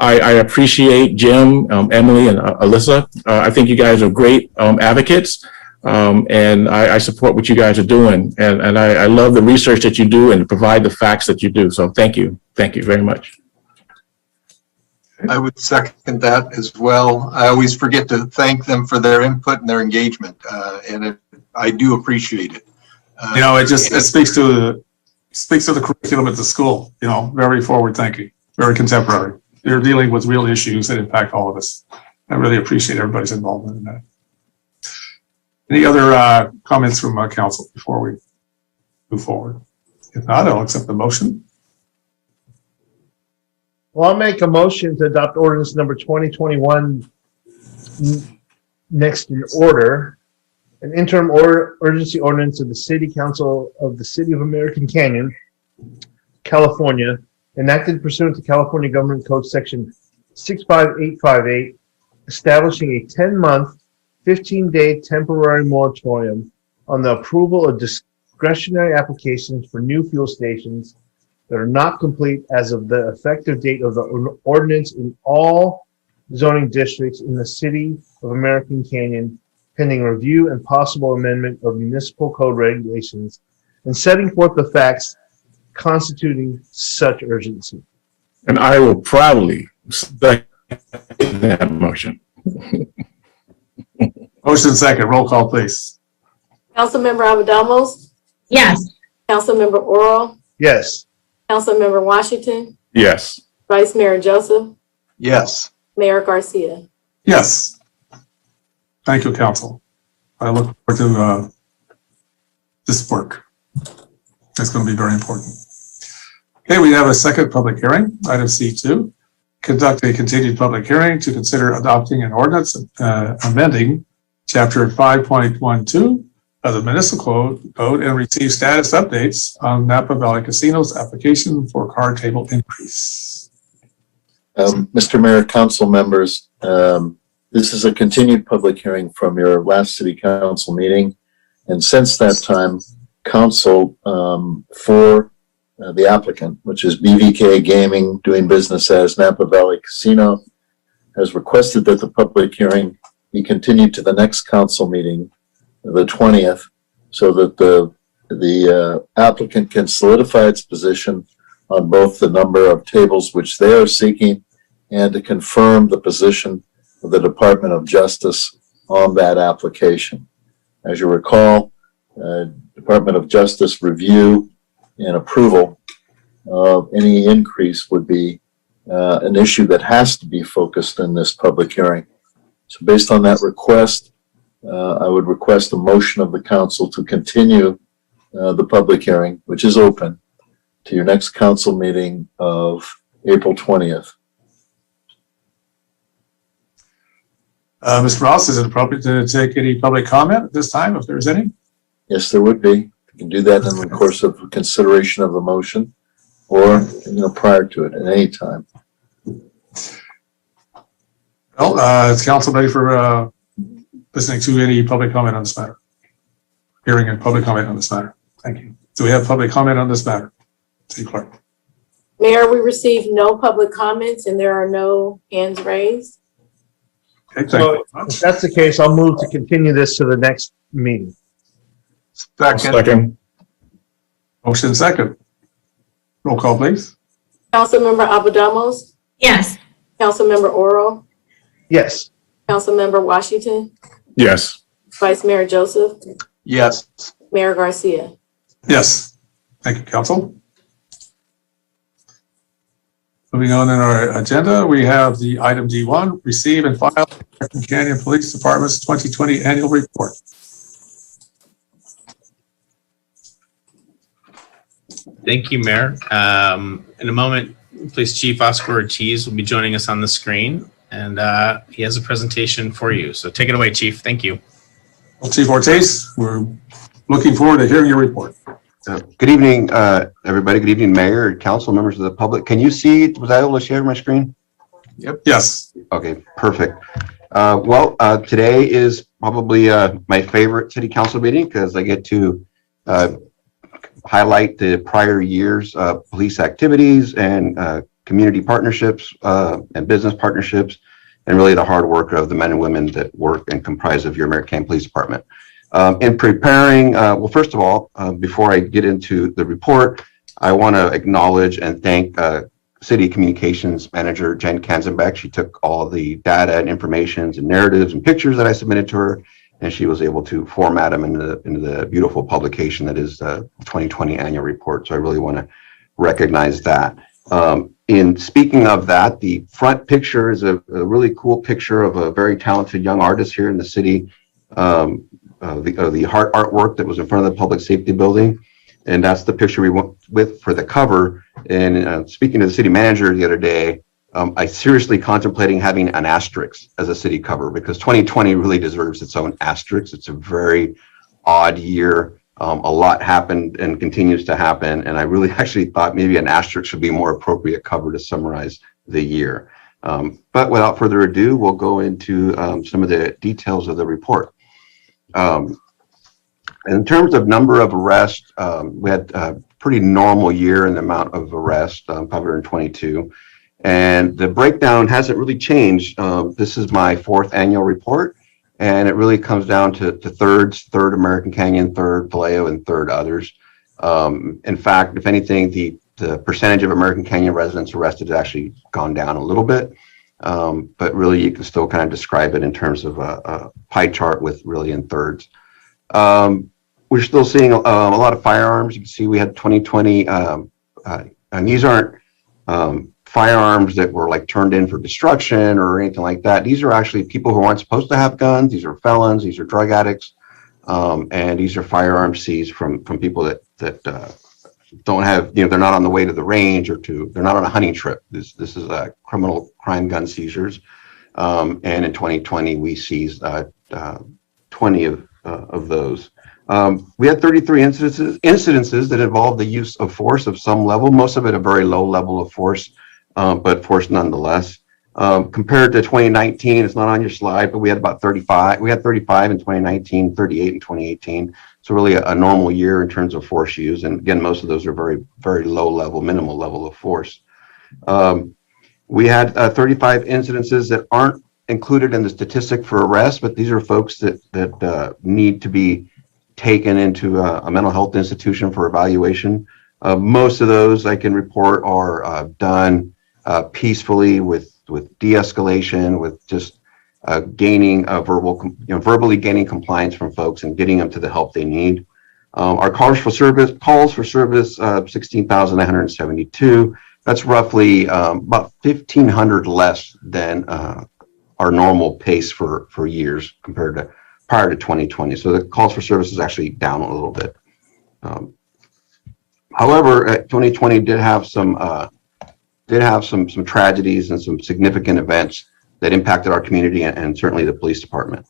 I appreciate Jim, Emily, and Alyssa. I think you guys are great advocates. And I support what you guys are doing. And I love the research that you do and provide the facts that you do. So thank you. Thank you very much. I would second that as well. I always forget to thank them for their input and their engagement, I do appreciate it. It speaks to the curriculum at the school, very forward thinking, very contemporary. They're dealing with real issues that impact all of us. I really appreciate everybody's involvement in that. Any other comments from council before we move forward? If not, I'll accept the motion. Well, I'll make a motion to adopt ordinance number 2021 next in order. An interim urgency ordinance of the City Council of the City of American Canyon, California, enacted pursuant to California Government Code Section 65858, establishing a 10-month, 15-day temporary moratorium on the approval of discretionary applications for new fuel stations that are not complete as of the effective date of the ordinance in all zoning districts in the City of American Canyon, pending review and possible amendment of municipal code regulations, and setting forth the facts constituting such urgency. And I will proudly second that motion. Motion second, roll call, please. Councilmember Alvarado, Yes. Councilmember Oro, Yes. Councilmember Washington, Yes. Vice Mayor Joseph, Yes. Mayor Garcia. Yes. Thank you, council. I look forward to this work. It's going to be very important. Okay, we have a second public hearing, item C2. Conduct a continued public hearing to consider adopting an ordinance amending Chapter 5.12 of the Municipal Code and receive status updates on Napa Valley Casino's application for card table increase. Mr. Mayor, council members, this is a continued public hearing from your last city council meeting. And since that time, council for the applicant, which is BVK Gaming, doing business as Napa Valley Casino, has requested that the public hearing be continued to the next council meeting, the 20th, so that the applicant can solidify its position on both the number of tables which they are seeking and to confirm the position of the Department of Justice on that application. As you recall, Department of Justice review and approval of any increase would be an issue that has to be focused in this public hearing. So based on that request, I would request a motion of the council to continue the public hearing, which is open, to your next council meeting of April 20th. Mr. Ross, is it appropriate to take any public comment at this time, if there's any? Yes, there would be. You can do that in the course of consideration of the motion or, prior to it at any time. Well, is council ready for listening to any public comment on this matter? Hearing and public comment on this matter. Thank you. Do we have public comment on this matter? City Clerk. Mayor, we received no public comments and there are no hands raised. Okay, thank So you very if much. that's the case, I'll move to continue this to the next meeting. Second. Motion second. Roll call, please. Councilmember Alvarado, Yes. Councilmember Oro, Yes. Councilmember Washington, Yes. Vice Mayor Joseph, Yes. Mayor Garcia. Yes. Thank you, council. Moving on in our agenda, we have the item D1, receive and file American Canyon Police Department's 2020 annual report. Thank you, Mayor. In a moment, Police Chief Oscar Ortiz will be joining us on the screen, and he has a presentation for you. So take it away, Chief. Thank you. Well, Chief Ortiz, we're looking forward to hearing your report. Good evening, everybody. Good evening, Mayor, Council, members of the public. Can you see, was I able to share my screen? Yep. Yes. Okay, perfect. Today is probably my favorite city council meeting because I get to highlight the prior year's police activities and community partnerships and business partnerships, and really the hard work of the men and women that work and comprise of your American Police Department. In preparing, well, first of all, before I get into the report, I want to acknowledge and thank City Communications Manager Jen Kanzenbeck. She took all the data and informations and narratives and pictures that I submitted to her, and she was able to format them into the beautiful publication that is the 2020 annual report. So I really want to recognize that. In speaking of that, the front picture is a really cool picture of a very talented young artist here in the city. The heart artwork that was in front of the public safety building. And that's the picture we went with for the cover. And speaking to the city manager the other day, I seriously contemplating having an asterisk as a city cover because 2020 really deserves its own asterisk. It's a very odd year. A lot happened and continues to happen. And I really actually thought maybe an asterisk should be a more appropriate cover to summarize the year. But without further ado, we'll go into some of the details of the report. In terms of number of arrests, we had a pretty normal year in the amount of arrests, 522. And the breakdown hasn't really changed. This is my 4th annual report, and it really comes down to thirds, 3rd American Canyon, 3rd Vallejo, and 3rd others. In fact, if anything, the percentage of American Canyon residents arrested has actually gone down a little bit. But really, you can still kind of describe it in terms of a pie chart with really in thirds. We're still seeing a lot of firearms. You can see we had 2020, and these aren't firearms that were like turned in for destruction or anything like that. These are actually people who aren't supposed to have guns. These are felons. These are drug addicts, and these are firearms seized from people that don't have, they're not on the way to the range or they're not on a hunting trip. This is criminal crime gun seizures, and in 2020 we seized 20 of those. We had 33 incidences that involved the use of force of some level, most of it a very low level of force, but force nonetheless. Compared to 2019, it's not on your slide, but we had about 35. We had 35 in 2019, 38 in 2018. So really a normal year in terms of force use. And again, most of those are very, very low level, minimal level of force. We had 35 incidences that aren't included in the statistic for arrest, but these are folks that need to be taken into a mental health institution for evaluation. Most of those I can report are done peacefully with de-escalation, with just gaining verbally gaining compliance from folks and getting them to the help they need. Our calls for service, 16,972. That's roughly about 1,500 less than our normal pace for years compared to prior to 2020. So the calls for service is actually down a little bit. However, 2020 did have some tragedies and some significant events that impacted our community and certainly the police department.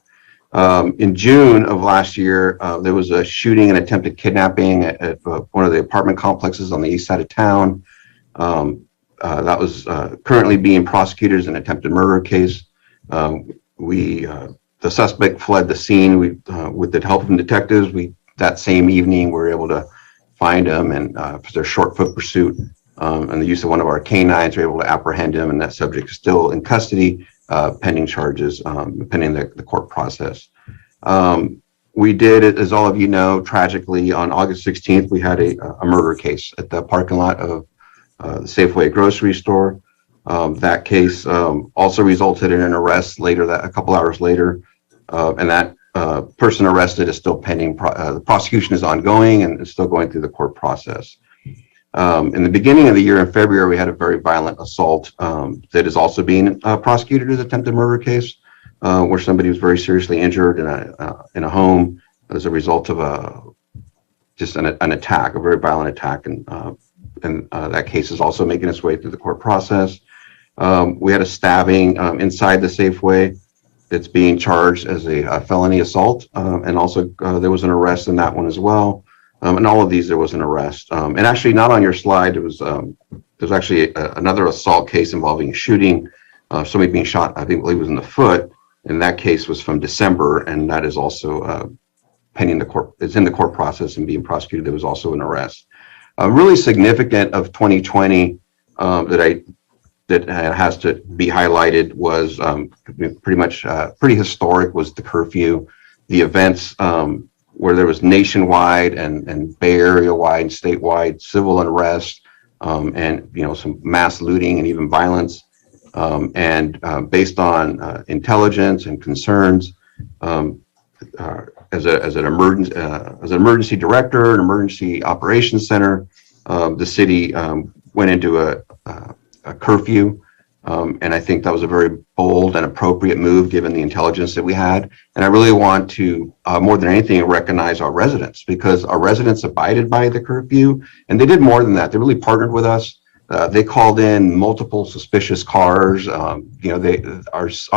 In June of last year, there was a shooting and attempted kidnapping at one of the apartment complexes on the east side of town. That was currently being prosecuted as an attempted murder case. The suspect fled the scene. With the help of detectives, that same evening, we were able to find him, and for their short foot pursuit and the use of one of our canines, we were able to apprehend him, and that subject is still in custody, pending charges, pending the court process. We did, as all of you know, tragically on August 16th, we had a murder case at the parking lot of the Safeway grocery store. That case also resulted in an arrest a couple hours later, and that person arrested is still pending. The prosecution is ongoing and is still going through the court process. In the beginning of the year, in February, we had a very violent assault that is also being prosecuted as an attempted murder case, where somebody was very seriously injured in a home as a result of an attack, a very violent attack, and that case is also making its way through the court process. We had a stabbing inside the Safeway that's being charged as a felony assault, and also there was an arrest in that one as well. And all of these, there was an arrest. And actually, not on your slide, there's actually another assault case involving shooting, somebody being shot, I believe it was in the foot, and that case was from December, and that is also pending the court. It's in the court process and being prosecuted. There was also an arrest. Really significant of 2020 that has to be highlighted was pretty historic was the curfew. the events where there was nationwide and Bay Area wide and statewide civil unrest, and some mass looting and even violence. Based on intelligence and concerns, as an emergency director, an emergency operations center, the city went into a curfew. And I think that was a very bold and appropriate move given the intelligence that we had. And I really want to, more than anything, recognize our residents, because our residents abided by the curfew, and they did more than that. They really partnered with us. They called in multiple suspicious cars. Our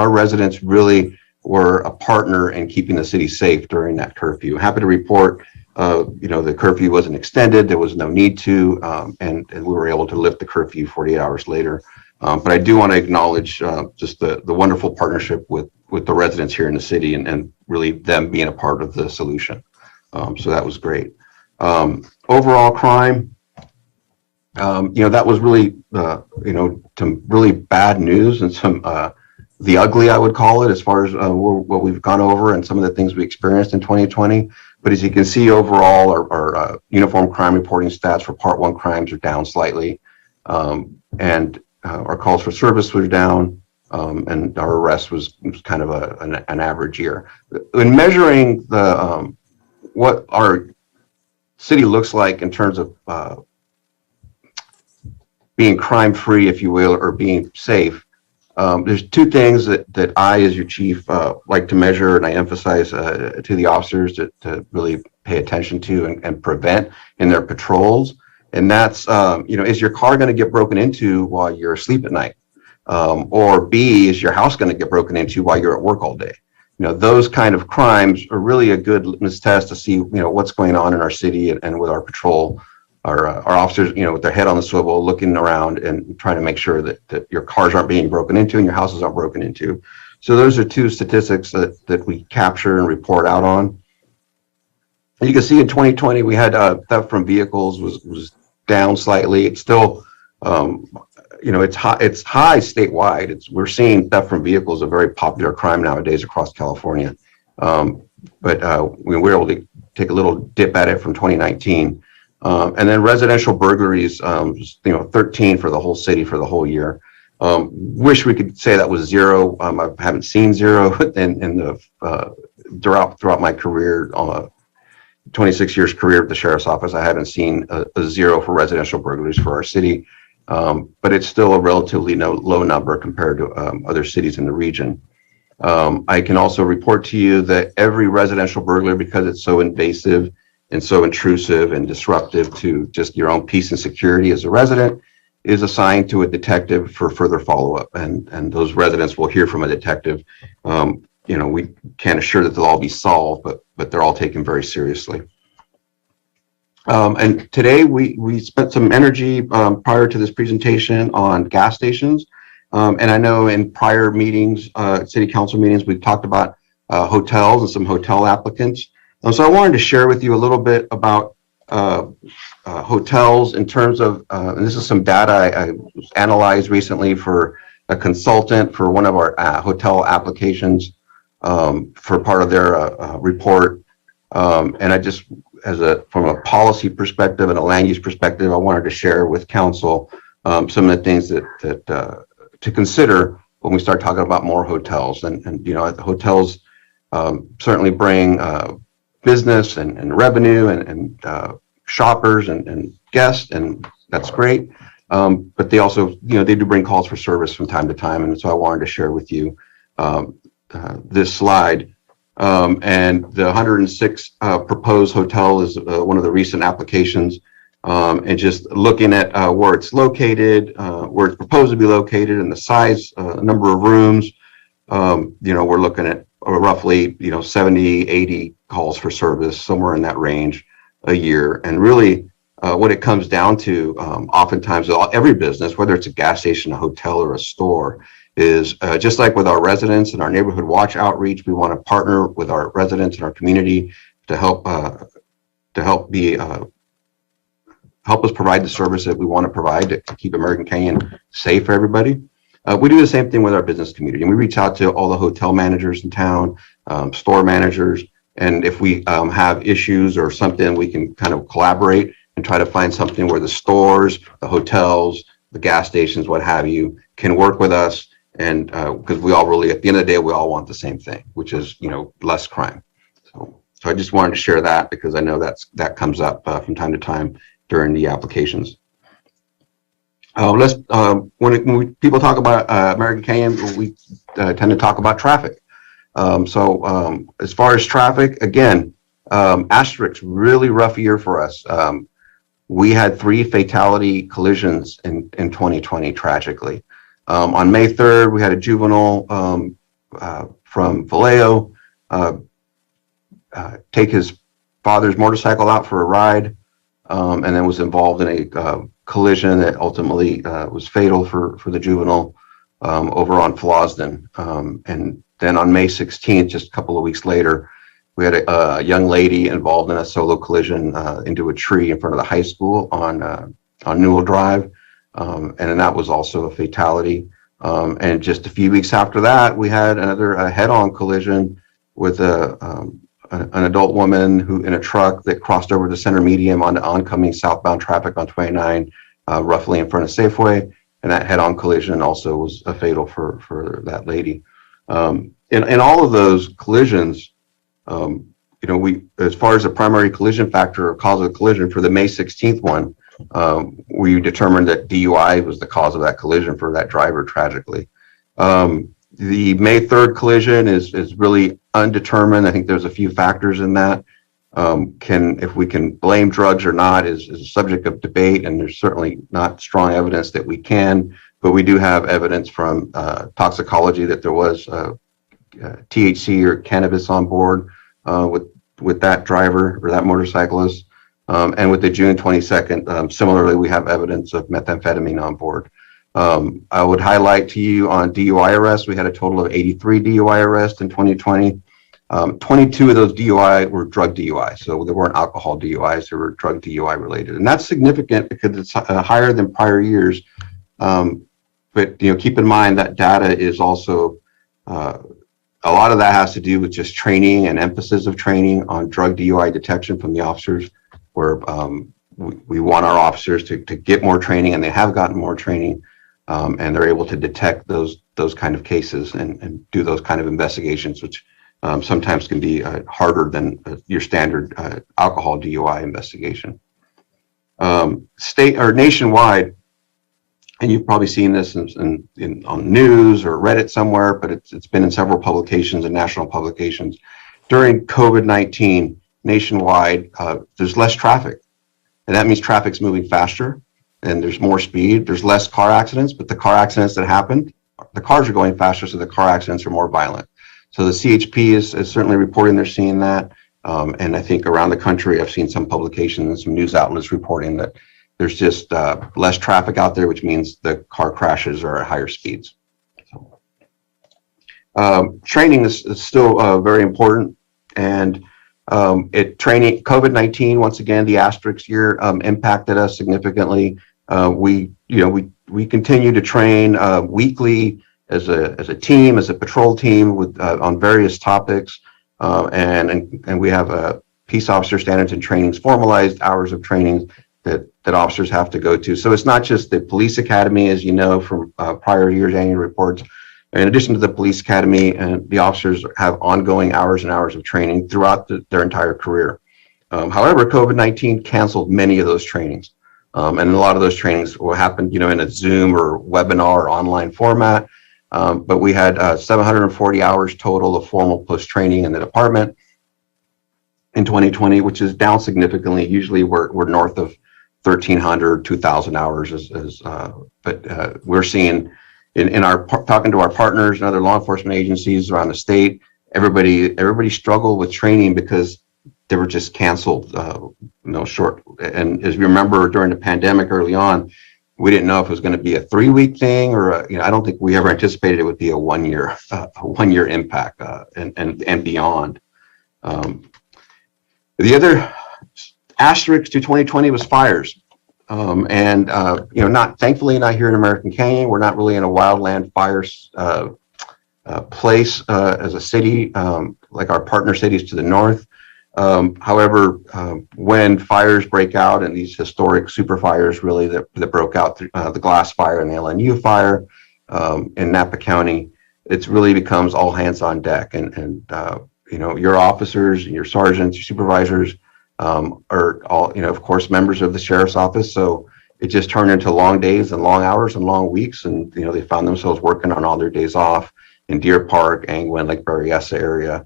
residents really were a partner in keeping the city safe during that curfew. Happy to report, the curfew wasn't extended. There was no need to, and we were able to lift the curfew 48 hours later. But I do want to acknowledge just the wonderful partnership with the residents here in the city, and really them being a part of the solution. So that was great. Overall crime, that was really, some really bad news and some the ugly, I would call it, as far as what we've gone over and some of the things we experienced in 2020. But as you can see, overall, our uniform crime reporting stats for Part 1 crimes are down slightly. And our calls for service was down, and our arrest was kind of an average year. In measuring the what our city looks like in terms of being crime-free, if you will, or being safe, there's two things that I, as your chief, like to measure, and I emphasize to the officers to really pay attention to and prevent in their patrols. And that's, is your car going to get broken into while you're asleep at night? Or B, is your house going to get broken into while you're at work all day? Those kind of crimes are really a good litmus test to see, what's going on in our city and with our patrol, our officers, with their head on the swivel, looking around and trying to make sure that your cars aren't being broken into and your houses aren't broken into. So those are two statistics that we capture and report out on. And you can see in 2020, we had theft from vehicles was down slightly. It's still, it's high statewide. We're seeing theft from vehicles a very popular crime nowadays across California. But we were able to take a little dip at it from 2019. And then residential burglaries, 13 for the whole city for the whole year. Wish we could say that was zero. I haven't seen zero in the throughout my career, 26 years career at the sheriff's office. I haven't seen a zero for residential burglaries for our city, but it's still a relatively low number compared to other cities in the region. I can also report to you that every residential burglary, because it's so invasive and so intrusive and disruptive to just your own peace and security as a resident, is assigned to a detective for further follow-up. And those residents will hear from a detective. We can't assure that they'll all be solved, but they're all taken very seriously. And today we spent some energy prior to this presentation on gas stations. And I know in prior meetings, city council meetings, we've talked about hotels and some hotel applicants. So I wanted to share with you a little bit about hotels in terms of, and this is some data I analyzed recently for a consultant for one of our hotel applications for part of their report. And I just, from a policy perspective and a land use perspective, I wanted to share with council some of the things that to consider when we start talking about more hotels. And hotels certainly bring business and revenue and shoppers and guests, and that's great. But they also, they do bring calls for service from time to time. And so I wanted to share with you this slide. And the 106 proposed hotel is one of the recent applications. And just looking at where it's located, where it's proposed to be located, and the size, number of rooms, we're looking at roughly 70, 80 calls for service, somewhere in that range a year. And really what it comes down to, oftentimes every business, whether it's a gas station, a hotel, or a store, is just like with our residents and our neighborhood watch outreach, we want to partner with our residents and our community to help us provide the service that we want to provide to keep American Canyon safe for everybody. We do the same thing with our business community, and we reach out to all the hotel managers in town, store managers, And if we have issues or something, we can kind of collaborate and try to find something where the stores, the hotels, the gas stations, what have you, can work with us. And because we all really, at the end of the day, we all want the same thing, which is, less crime. So I just wanted to share that because I know that comes up from time to time during the applications. When people talk about American Canyon, we tend to talk about traffic. So as far as traffic, again, asterisk, really rough year for us. We had 3 fatality collisions in 2020, tragically. On May 3rd, we had a juvenile from Vallejo take his father's motorcycle out for a ride, and then was involved in a collision that ultimately was fatal for the juvenile over on Flosden. And then on May 16th, just a couple of weeks later, we had a young lady involved in a solo collision into a tree in front of the high school on Newell Drive. And then that was also a fatality. And just a few weeks after that, we had another head-on collision with an adult woman who in a truck that crossed over the center median on the oncoming southbound traffic on 29, roughly in front of Safeway. And that head-on collision also was a fatal for that lady. In all of those collisions, we, as far as the primary collision factor or cause of the collision for the May 16th one, we determined that DUI was the cause of that collision for that driver, tragically. The May 3rd collision is really undetermined. I think there's a few factors in that. If we can blame drugs or not is a subject of debate, and there's certainly not strong evidence that we can, but we do have evidence from toxicology that there was THC or cannabis on board with that driver or that motorcyclist. And with the June 22nd, similarly, we have evidence of methamphetamine on board. I would highlight to you on DUI arrests, we had a total of 83 DUI arrests in 2020. 22 of those DUI were drug DUI, so they weren't alcohol DUIs, they were drug DUI related. And that's significant because it's higher than prior years. But keep in mind that data is also, a lot of that has to do with just training and emphasis of training on drug DUI detection from the officers, where we want our officers to get more training, and they have gotten more training, and they're able to detect those kind of cases and do those kind of investigations, which sometimes can be harder than your standard alcohol DUI investigation. State or nationwide, and you've probably seen this on news or read it somewhere, but it's been in several publications and national publications. During COVID-19, nationwide, there's less traffic. And that means traffic's moving faster and there's more speed. There's less car accidents, but the car accidents that happened, the cars are going faster, so the car accidents are more violent. So the CHP is certainly reporting they're seeing that. And I think around the country, I've seen some publications and some news outlets reporting that there's just less traffic out there, which means the car crashes are at higher speeds. Training is still very important. And training, COVID-19, once again, the asterisk year impacted us significantly. We continue to train weekly as a team, as a patrol team with on various topics, and we have peace officer standards and trainings, formalized hours of training that officers have to go to. So it's not just the police academy, as you know from prior years' annual reports. In addition to the police academy, and the officers have ongoing hours and hours of training throughout their entire career. However, COVID-19 canceled many of those trainings, and a lot of those trainings will happen, in a Zoom or webinar or online format. But we had 740 hours total of formal post-training in the department in 2020, which is down significantly. Usually we're north of 1,300, 2,000 hours, but we're seeing in our talking to our partners and other law enforcement agencies around the state, everybody struggled with training because they were just canceled, short. And as you remember, during the pandemic early on, we didn't know if it was going to be a 3-week thing or I don't think we ever anticipated it would be a 1 year impact and beyond. The other asterisk to 2020 was fires. Thankfully not here in American Canyon. We're not really in a wildland fire place as a city, like our partner cities to the north. However, when fires break out, and these historic super fires really that broke out, the Glass Fire and the LNU fire in Napa County, it really becomes all hands on deck. And you know, your officers, your sergeants, your supervisors are all, you know, of course, members of the sheriff's office. So it just turned into long days and long hours and long weeks. And, you know, they found themselves working on all their days off in Deer Park, Angwin, Lake Berryessa area,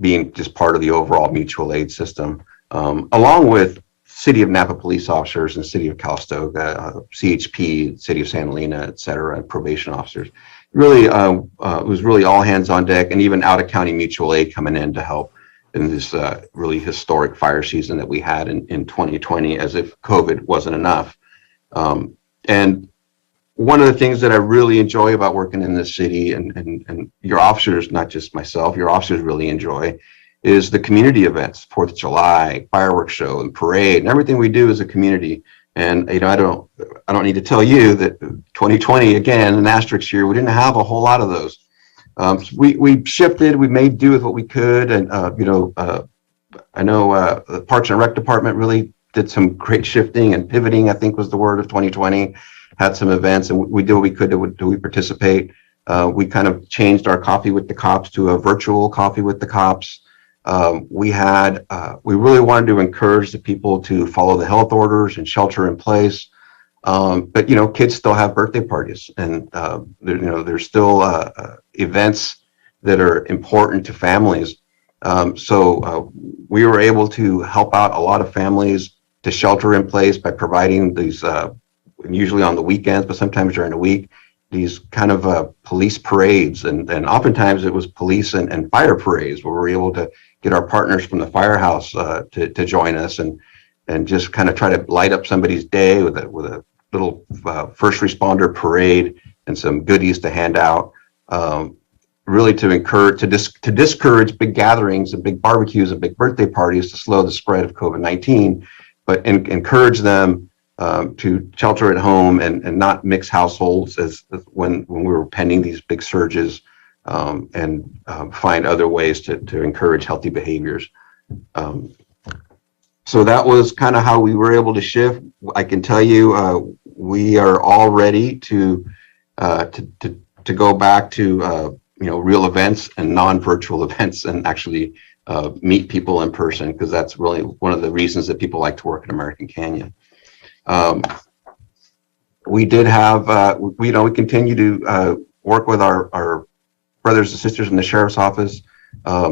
being just part of the overall mutual aid system, along with City of Napa police officers and City of Calistoga, CHP, City of Santa Helena, et cetera, and probation officers. Really, it was really all hands on deck, and even out of county mutual aid coming in to help in this really historic fire season that we had in 2020, as if COVID wasn't enough. And one of the things that I really enjoy about working in this city, and your officers, not just myself, your officers really enjoy, is the community events, 4th of July, fireworks show, and parade, and everything we do as a community. And, you know, I don't need to tell you that 2020, again, an asterisk year, we didn't have a whole lot of those. So we shifted, we made do with what we could. And, you know, I know the Parks and Rec Department really did some great shifting and pivoting, I think was the word of 2020, had some events, and we did what we could to participate. We kind of changed our Coffee with the Cops to a virtual Coffee with the Cops. We really wanted to encourage the people to follow the health orders and shelter in place. But, you know, kids still have birthday parties, and, you know, there's still events that are important to families. So we were able to help out a lot of families to shelter in place by providing these, usually on the weekends, but sometimes during the week, these kind of police parades. And oftentimes it was police and fire parades where we were able to get our partners from the firehouse to join us and just kind of try to light up somebody's day with a little first responder parade and some goodies to hand out, really to discourage big gatherings and big barbecues and big birthday parties to slow the spread of COVID-19, but encourage them to shelter at home and not mix households as when we were pending these big surges, and find other ways to encourage healthy behaviors. So that was kind of how we were able to shift. I can tell you, we are all ready to go back to you know, real events and non-virtual events, and actually meet people in person, because that's really one of the reasons that people like to work in American Canyon. We did have, we continue to work with our brothers and sisters in the Sheriff's Office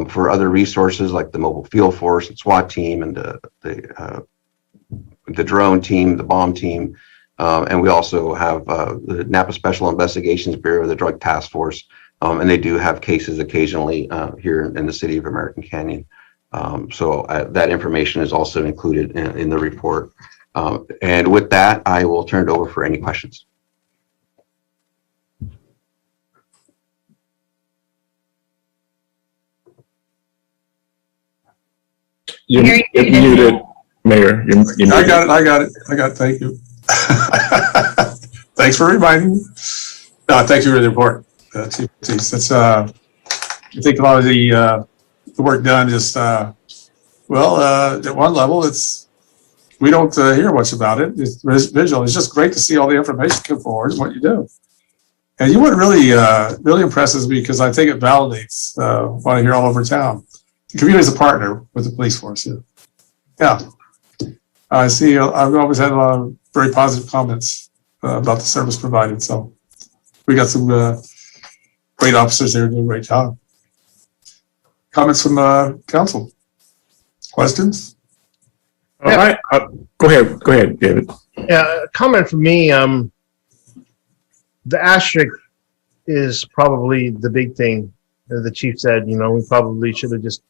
for other resources like the mobile field force and SWAT team and the drone team, the bomb team. And we also have the Napa Special Investigations Bureau, the Drug Task Force, and they do have cases occasionally here in the city of American Canyon. So that information is also included in the report. And with that, I will turn it over for any questions. You're muted, Mayor. You're muted. I got it. Thank you. Thanks for reminding me. No, thank you for the report. It's, I think a lot of the work done is, at one level, we don't hear much about it. It's visual. It's just great to see all the information come forward and what you do. And you what really impresses me, because I think it validates what I hear all over town. The community is a partner with the police force. Yeah. I see. I've always had a lot of very positive comments about the service provided. So we got some great officers there doing a great job. Comments from council? Questions? All right. Go ahead, David. Yeah, a comment from me. The asterisk is probably the big thing. The chief said, you know, we probably should have just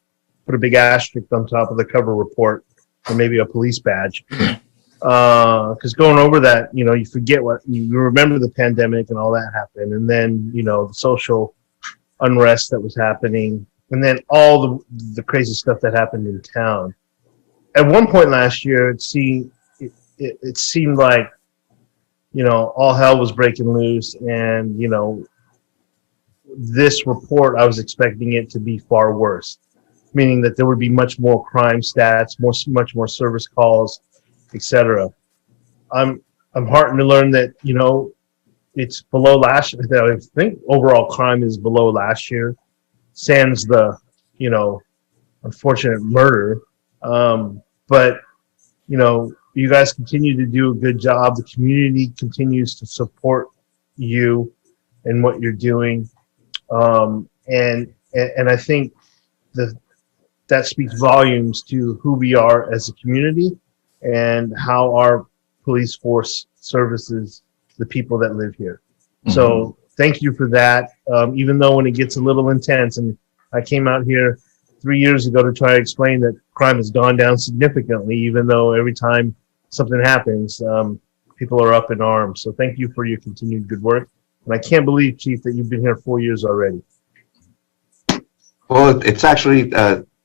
put a big asterisk on top of the cover report, or maybe a police badge. Because going over that, you know, you forget you remember the pandemic and all that happened, and then, you know, the social unrest that was happening, and then all the crazy stuff that happened in town. At one point last year, it seemed like, you know, all hell was breaking loose, and, you know, this report, I was expecting it to be far worse, meaning that there would be much more crime stats, much more service calls, etc. I'm heartened to learn that, you know, it's below last year. I think overall crime is below last year, sans the, you know, unfortunate murder. But, you know, you guys continue to do a good job. The community continues to support you and what you're doing. And I think that speaks volumes to who we are as a community and how our police force services the people that live here. So thank you for that. Even though when it gets a little intense, and I came out here 3 years ago to try to explain that crime has gone down significantly, even though every time something happens, people are up in arms. So thank you for your continued good work. And I can't believe, Chief, that you've been here 4 years already. Well, it's actually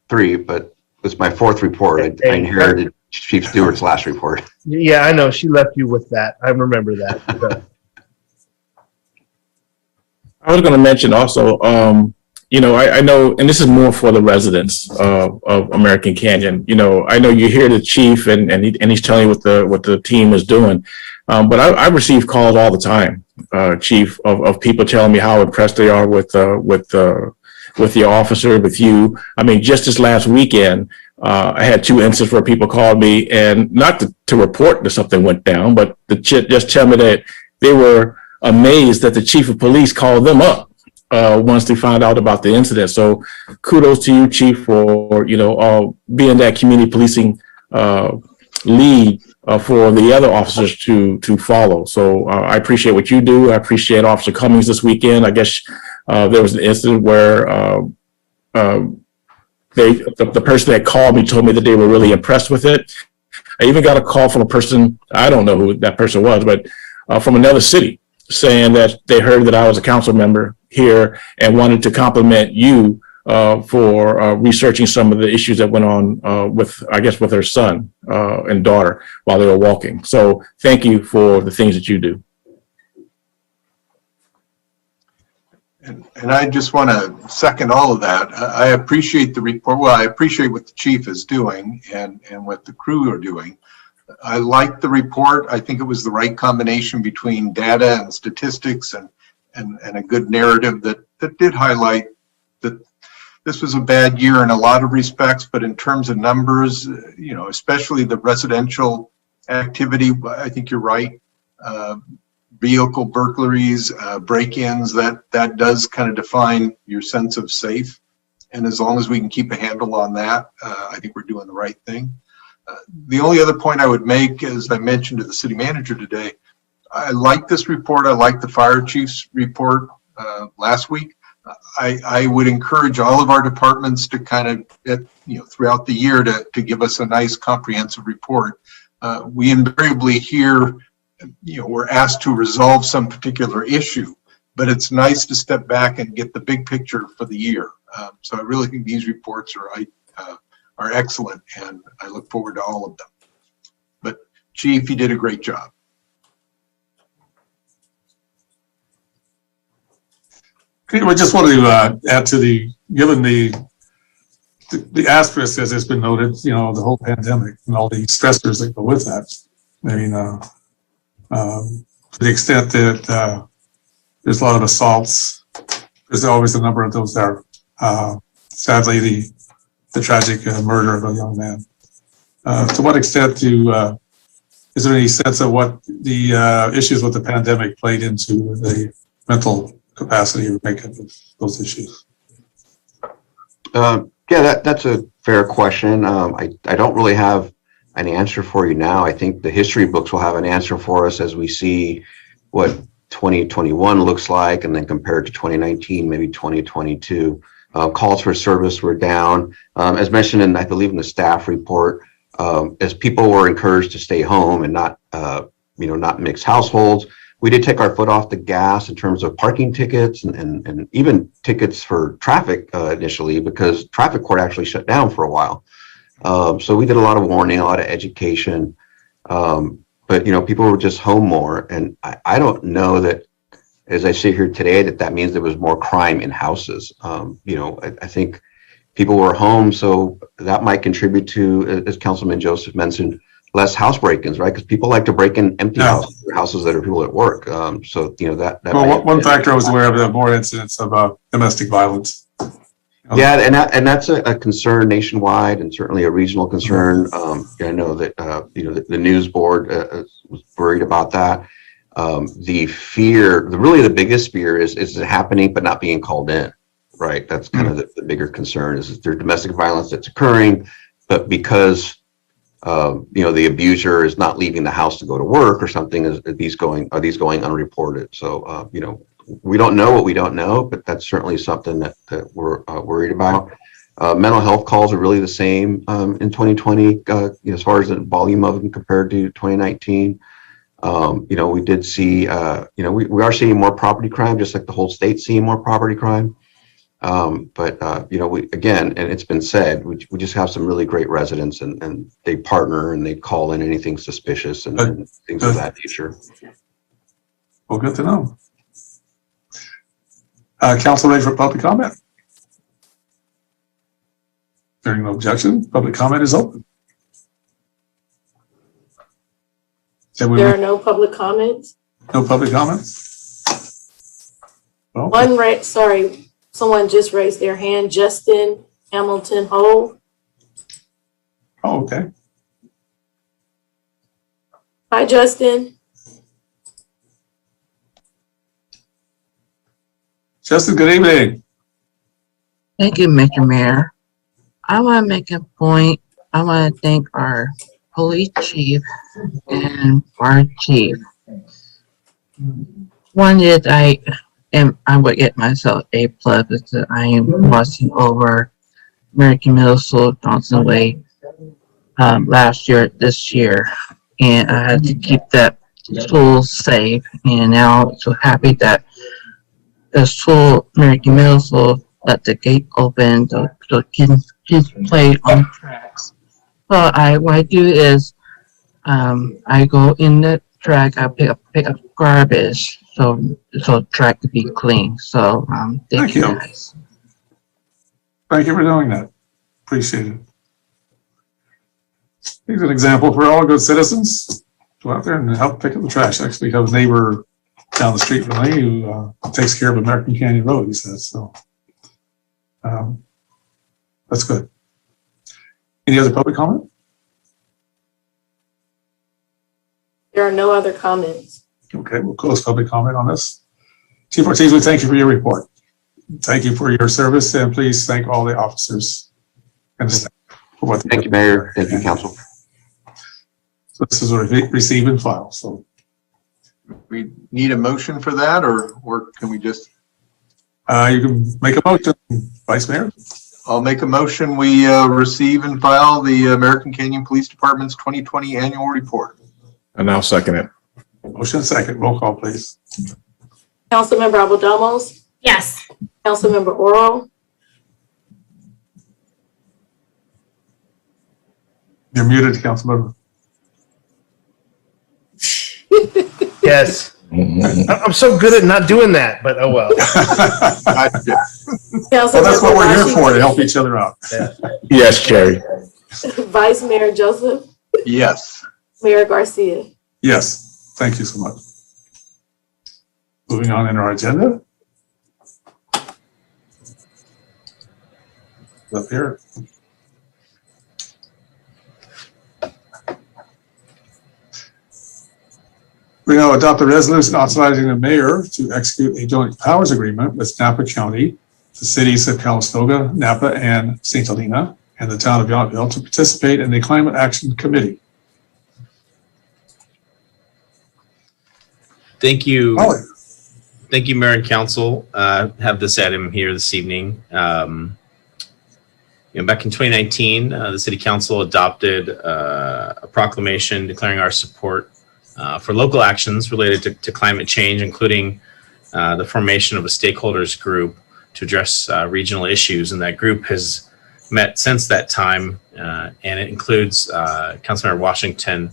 3, but it's my 4th report. I inherited Chief Stewart's last report. Yeah, I know. She left you with that. I remember that. I was going to mention also, you know, I know, and this is more for the residents of American Canyon. You know, I know you hear the chief and he's telling you what the team is doing, but I receive calls all the time, Chief, of people telling me how impressed they are with the officer, with you. I mean, just this last weekend, I had 2 instances where people called me, and not to report that something went down, but to just tell me that they were amazed that the chief of police called them up once they found out about the incident. So kudos to you, Chief, for, you know, being that community policing lead for the other officers to follow. So I appreciate what you do. I appreciate Officer Cummings this weekend. I guess there was an incident where the person that called me told me that they were really impressed with it. I even got a call from a person, I don't know who that person was, but from another city, saying that they heard that I was a council member here and wanted to compliment you for researching some of the issues that went on with her son and daughter while they were walking. So thank you for the things that you do. And I just want to second all of that. I appreciate the report. Well, I appreciate what the chief is doing and what the crew are doing. I like the report. I think it was the right combination between data and statistics and a good narrative that did highlight that this was a bad year in a lot of respects, but in terms of numbers, you know, especially the residential activity, I think you're right. Vehicle burglaries, break-ins, that does kind of define your sense of safe. And as long as we can keep a handle on that, I think we're doing the right thing. The only other point I would make, as I mentioned to the city manager today, I like this report. I like the fire chief's report last week. I would encourage all of our departments to kind of, throughout the year to give us a nice comprehensive report. We invariably hear, we're asked to resolve some particular issue, but it's nice to step back and get the big picture for the year. So I really think these reports are excellent, and I look forward to all of them. But Chief, you did a great job. I just want to add to given the asterisk, as has been noted, the whole pandemic and all the stressors that go with that. I mean, to the extent that there's a lot of assaults, there's always a number of those there. Sadly, the tragic murder of a young man. To what extent is there any sense of what the issues with the pandemic played into the mental capacity or makeup of those issues? Yeah, that's a fair question. I don't really have an answer for you now. I think the history books will have an answer for us as we see what 2021 looks like, and then compared to 2019, maybe 2022. Calls for service were down. As mentioned in, I believe, in the staff report, as people were encouraged to stay home and not mix households, we did take our foot off the gas in terms of parking tickets and even tickets for traffic initially, because traffic court actually shut down for a while. So we did a lot of warning, a lot of education, but people were just home more. And I don't know that as I sit here today, that means there was more crime in houses. I think people were home, so that might contribute to, as Councilman Joseph mentioned, less house break-ins, right? Because people like to break in empty houses that are people at work. That. Well, one factor I was aware of, the more incidents of domestic violence. Yeah, and that's a concern nationwide, and certainly a regional concern. I know that the news board was worried about that. The fear, really the biggest fear is it happening but not being called in, right? That's kind of the bigger concern, is there's domestic violence that's occurring, but because the abuser is not leaving the house to go to work or something, are these going unreported? So we don't know what we don't know, but that's certainly something that we're worried about. Mental health calls are really the same in 2020 as far as the volume of them compared to 2019. We did see, we are seeing more property crime, just like the whole state's seeing more property crime. We, again, and it's been said, we just have some really great residents, and they partner and they call in anything suspicious and things of that nature. Well, good to know. Council ready for public comment? Hearing no objection, public comment is open. There are no public comments. No public comments? Well, Someone just raised their hand. Justin Hamilton Hole. oh, okay. Hi, Justin. Justin, good evening. Thank you, Mr. Mayor. I want to make a point. I want to thank our police chief and fire chief. One is I would get myself A+ because I am watching over American Middle School, Johnson Way, this year, and I had to keep that school safe. And now I'm so happy that the school, American Middle School, let the gate open so kids play on tracks. So what I do is I go in the track, I pick up garbage so track to be clean. So thank you guys. Thank you for doing that. Appreciate it. Here's an example for all good citizens. Go out there and help pick up the trash. Actually, we have a neighbor down the street from me who takes care of American Canyon Road, he says. So that's good. Any other public comment? There are no other comments. Okay, we'll close public comment on this. Chief Ortiz, we thank you for your report. Thank you for your service, and please thank all the officers and the staff for what. Thank you, Mayor. Thank you, Council. So this is a receive and file. So We need a motion for that, or can we just? you can make a motion, Vice Mayor. I'll make a motion. We receive and file the American Canyon Police Department's 2020 annual report. And I'll second it. Motion second. Roll call, please. Councilmember Abel-Domos. Yes. Councilmember Oro. You're muted, Councilmember. Yes. I'm so good at not doing that, but oh well. Well, that's what we're here for, to help each other out. Yes, Jerry. Vice Mayor Joseph. Yes. Mayor Garcia. Yes, thank you so much. Moving on in our agenda. Up here. We now adopt a resolution authorizing the mayor to execute a joint powers agreement with Napa County, the cities of Calistoga, Napa, and St. Helena, and the town of Yountville to participate in the Climate Action Committee. Thank you. Molly. Thank you, Mayor and Council. Have this item here this evening. Back in 2019, the City Council adopted a proclamation declaring our support for local actions related to climate change, including the formation of a stakeholders group to address regional issues. And that group has met since that time, and it includes Councilmember Washington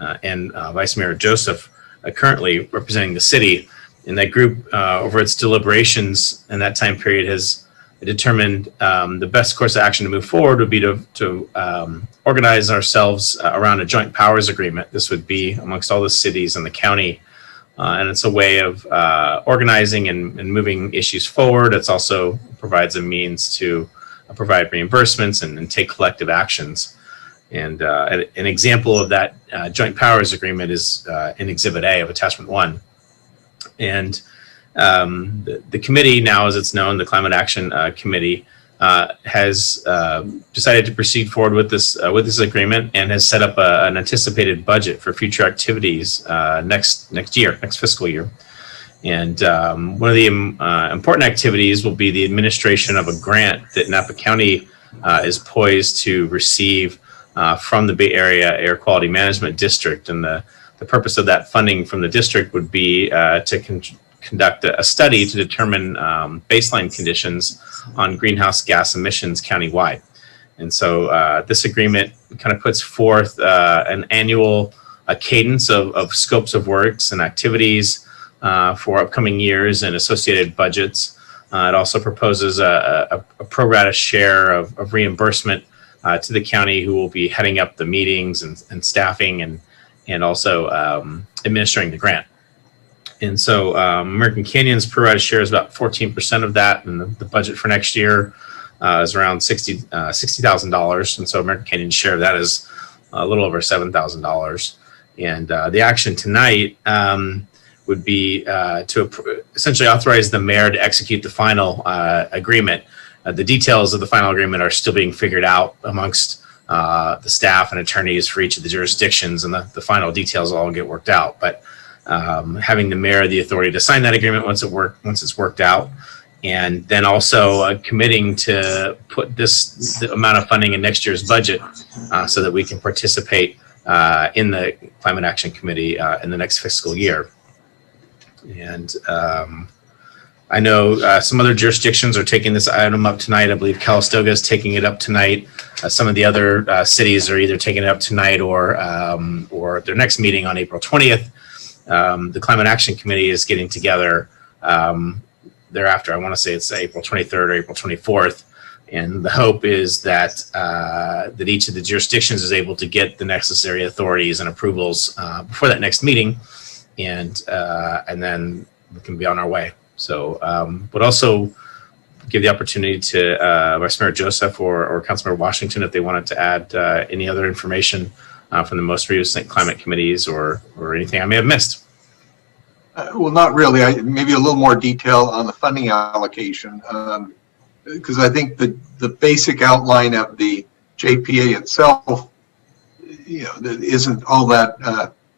and Vice Mayor Joseph currently representing the city. And that group, over its deliberations in that time period, has determined the best course of action to move forward would be to organize ourselves around a joint powers agreement. This would be amongst all the cities and the county. And it's a way of organizing and moving issues forward. It's also provides a means to provide reimbursements and take collective actions. And an example of that joint powers agreement is in Exhibit A of Attachment 1. And the committee, now as it's known, the Climate Action Committee, has decided to proceed forward with this agreement and has set up an anticipated budget for future activities next fiscal year. And one of the important activities will be the administration of a grant that Napa County is poised to receive from the Bay Area Air Quality Management District. And the purpose of that funding from the district would be to conduct a study to determine baseline conditions on greenhouse gas emissions countywide. And so this agreement kind of puts forth an annual cadence of scopes of works and activities for upcoming years and associated budgets. It also proposes a pro rata share of reimbursement to the county, who will be heading up the meetings and staffing and also administering the grant. And so American Canyon's pro rata share is about 14% of that, and the budget for next year is around $60,000. And so American Canyon's share of that is a little over $7,000. And the action tonight would be to essentially authorize the mayor to execute the final agreement. The details of the final agreement are still being figured out amongst the staff and attorneys for each of the jurisdictions, and the final details will all get worked out. But having the mayor the authority to sign that agreement once it's worked out, and then also committing to put the amount of funding in next year's budget so that we can participate in the Climate Action Committee in the next fiscal year. And I know some other jurisdictions are taking this item up tonight. I believe Calistoga is taking it up tonight. Some of the other cities are either taking it up tonight or their next meeting on April 20th. The Climate Action Committee is getting together thereafter. I want to say it's April 23rd or April 24th. And the hope is that that each of the jurisdictions is able to get the necessary authorities and approvals before that next meeting, and then we can be on our way. So would also give the opportunity to Vice Mayor Joseph or Councilmember Washington if they wanted to add any other information from the most recent climate committees or anything I may have missed. Well, not really. Maybe a little more detail on the funding allocation, because I think the basic outline of the JPA itself, isn't all that,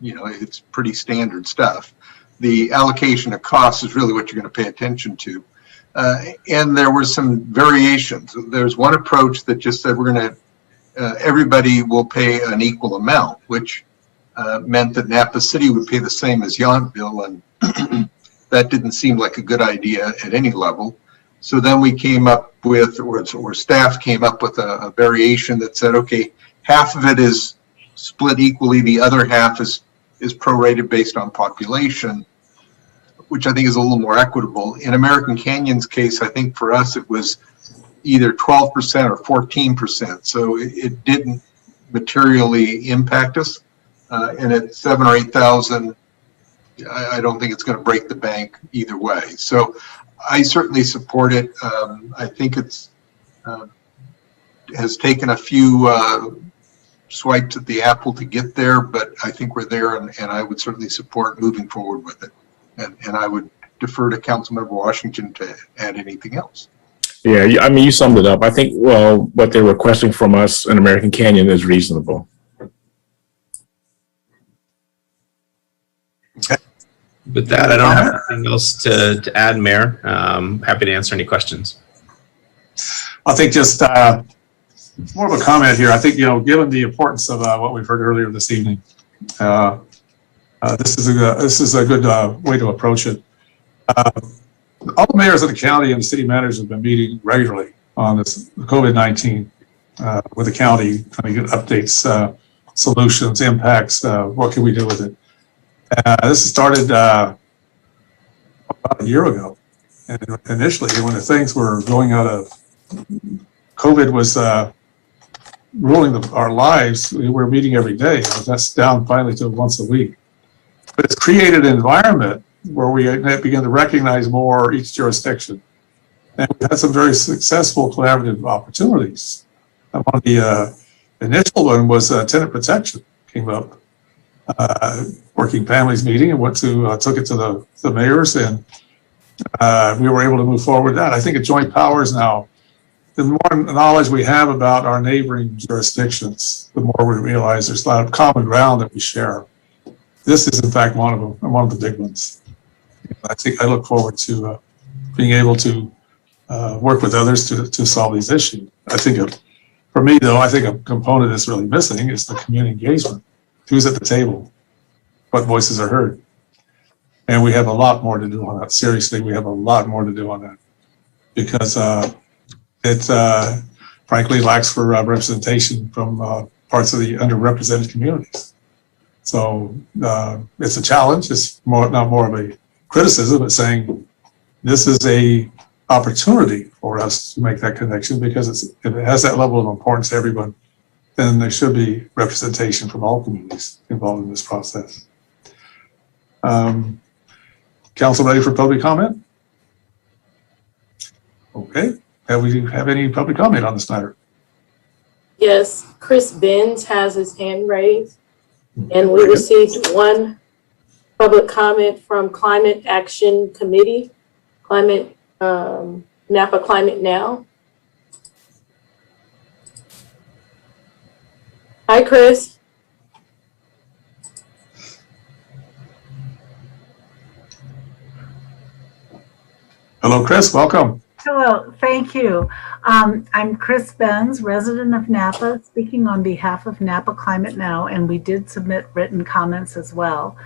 it's pretty standard stuff. The allocation of costs is really what you're going to pay attention to. And there were some variations. There's one approach that just said we're going to, everybody will pay an equal amount, which meant that Napa City would pay the same as Yountville, and that didn't seem like a good idea at any level. So then we came up with, or staff came up with a variation that said, okay, half of it is split equally, the other half is prorated based on population, which I think is a little more equitable. In American Canyon's case, I think for us it was either 12% or 14%. So it didn't materially impact us. And at 7,000 or 8,000, I don't think it's going to break the bank either way. So I certainly support it. I think it's has taken a few swipes at the apple to get there, but I think we're there, and I would certainly support moving forward with it. And I would defer to Councilmember Washington to add anything else. Yeah, I mean, you summed it up. I think, well, what they're requesting from us in American Canyon is reasonable. With that, I don't have anything else to add, Mayor. Happy to answer any questions. I think just more of a comment here. I think, given the importance of what we've heard earlier this evening, this is a good way to approach it. All the mayors of the county and the city managers have been meeting regularly on this COVID-19 with the county, trying to get updates, solutions, impacts, what can we do with it. This started about a year ago. And initially, when the things were going out of, COVID was ruling our lives, we were meeting every day. That's down finally to once a week. But it's created an environment where we begin to recognize more each jurisdiction. And we've had some very successful collaborative opportunities. One of the initial one was tenant protection came up. Working families meeting and went to took it to the mayors, and we were able to move forward with that. I think at Joint Powers now, the more knowledge we have about our neighboring jurisdictions, the more we realize there's a lot of common ground that we share. This is in fact one of them, one of the big ones. I think I look forward to being able to work with others to solve these issues. I think for me though, I think a component that's really missing is the community engagement. Who's at the table? What voices are heard? And we have a lot more to do on that. Seriously, we have a lot more to do on that because it frankly lacks for representation from parts of the underrepresented communities. So it's a challenge. It's not more of a criticism, but saying this is a opportunity for us to make that connection because if it has that level of importance to everyone, then there should be representation from all communities involved in this process. Council ready for public comment? Okay, have we have any public comment on this matter? Yes, Chris Benz has his hand raised. And we received one public comment from Climate Action Committee, Napa Climate Now. Hi, Chris. Hello, Chris, welcome. Hello, thank you. I'm Chris Benz, resident of Napa, speaking on behalf of Napa Climate Now, and we did submit written comments as well.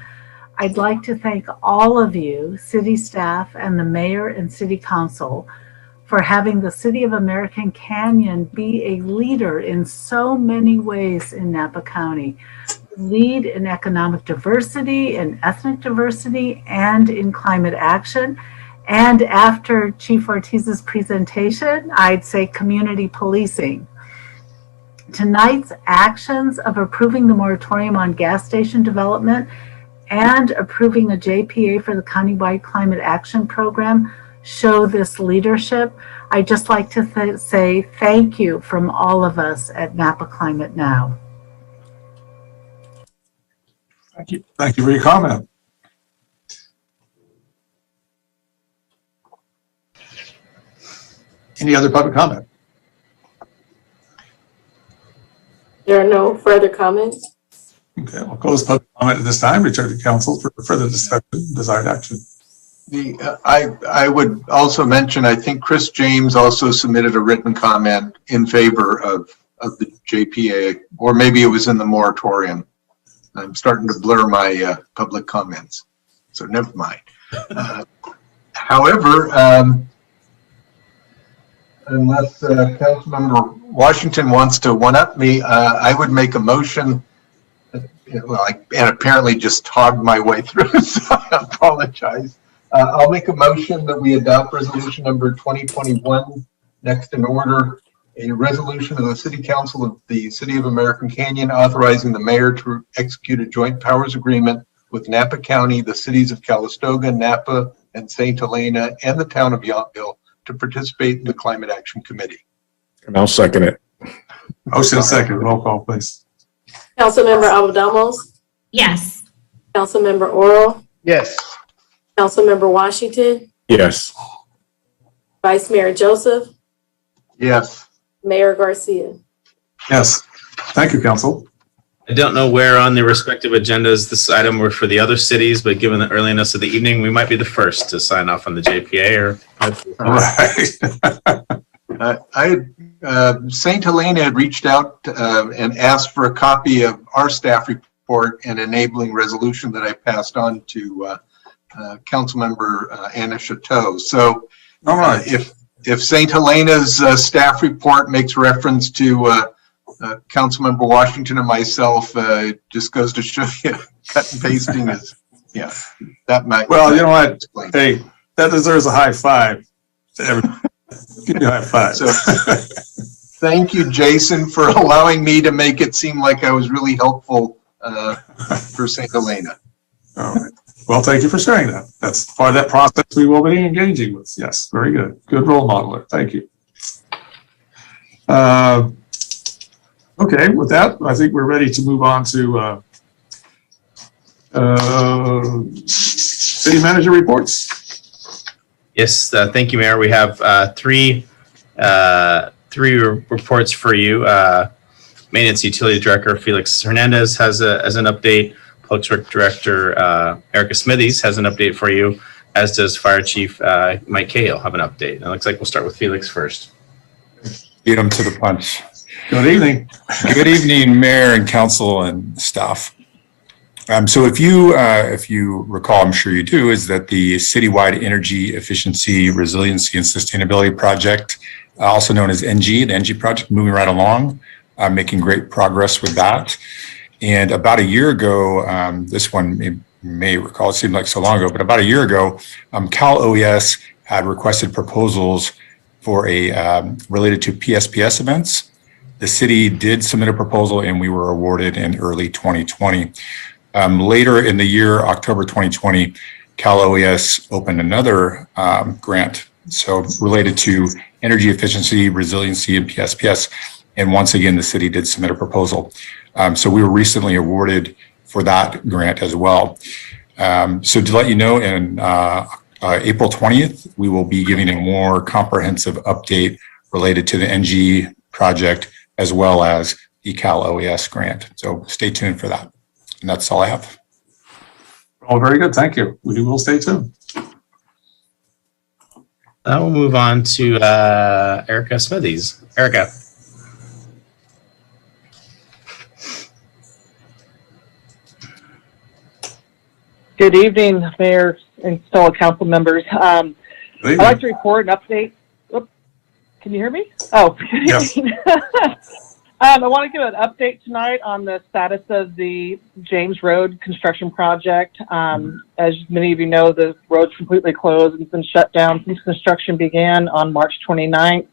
I'd like to thank all of you, city staff and the mayor and city council for having the City of American Canyon be a leader in so many ways in Napa County. Lead in economic diversity, in ethnic diversity, and in climate action. And after Chief Ortiz's presentation, I'd say community policing. Tonight's actions of approving the moratorium on gas station development and approving a JPA for the countywide climate action program show this leadership. I'd just like to say thank you from all of us at Napa Climate Now. Thank you. Thank you for your comment. Any other public comment? There are no further comments. Okay, we'll close public comment at this time. Return to council for further discussion, desired action. I would also mention, I think Chris James also submitted a written comment in favor of the JPA, or maybe it was in the moratorium. I'm starting to blur my public comments, so never mind. However, unless Councilmember Washington wants to one-up me, I would make a motion. Well, and apparently just hogged my way through, so I apologize. I'll make a motion that we adopt resolution number 2021, next in order, a resolution of the City Council of the City of American Canyon authorizing the mayor to execute a joint powers agreement with Napa County, the cities of Calistoga, Napa, and St. Helena, and the town of Yountville to participate in the Climate Action Committee. And I'll second it. Motion second, roll call, please. Councilmember Alvarado, Yes. Councilmember Oro, Yes. Councilmember Washington, Yes. Vice Mayor Joseph, Yes. Mayor Garcia. Yes. Thank you, council. I don't know where on the respective agendas this item were for the other cities, but given the earliness of the evening, we might be the first to sign off on the JPA or. Right. St. Helena had reached out and asked for a copy of our staff report and enabling resolution that I passed on to Councilmember Anna Chateau. So All right. if St. Helena's staff report makes reference to Councilmember Washington and myself, it just goes to show you cut and pasting is, yeah, that might. Well, you know what? explain. Hey, That deserves a high five. To everybody. Give me a high five. So, thank you, Jason, for allowing me to make it seem like I was really helpful for St. Helena. All right. Well, thank you for sharing that. That's part of that process we will be engaging with. Yes, very good. Good role modeler. Thank you. Okay, with that, I think we're ready to move on to city manager reports. Yes, thank you, Mayor. We have three reports for you. Maintenance Utility Director Felix Hernandez has an update. Public Works Director Erica Smithies has an update for you, as does Fire Chief Mike Cahill have an update. And it looks like we'll start with Felix first. Beat them to the punch. Good evening. Good evening, Mayor and Council and staff. So if you recall, I'm sure you do, is that the citywide energy efficiency, resiliency, and sustainability project, also known as NG, the NG project, moving right along, making great progress with that. And about a year ago, this one you may recall, it seemed like so long ago, but about a year ago, Cal OES had requested proposals for related to PSPS events. The city did submit a proposal and we were awarded in early 2020. Later in the year, October 2020, Cal OES opened another grant, so related to energy efficiency, resiliency, and PSPS. And once again, the city did submit a proposal. So we were recently awarded for that grant as well. So to let you know, in April 20th, we will be giving a more comprehensive update related to the NG project as well as the Cal OES grant. So stay tuned for that. And that's all I have. All very good. Thank you. We will stay tuned. We'll move on to Erica Smithies. Erica. Good evening, Mayor and fellow council members. I'd like to report an update. Oops. Can you hear me? Oh, good evening. I want to give an update tonight on the status of the James Road construction project. As many of you know, the road's completely closed and it's been shut down since construction began on March 29th.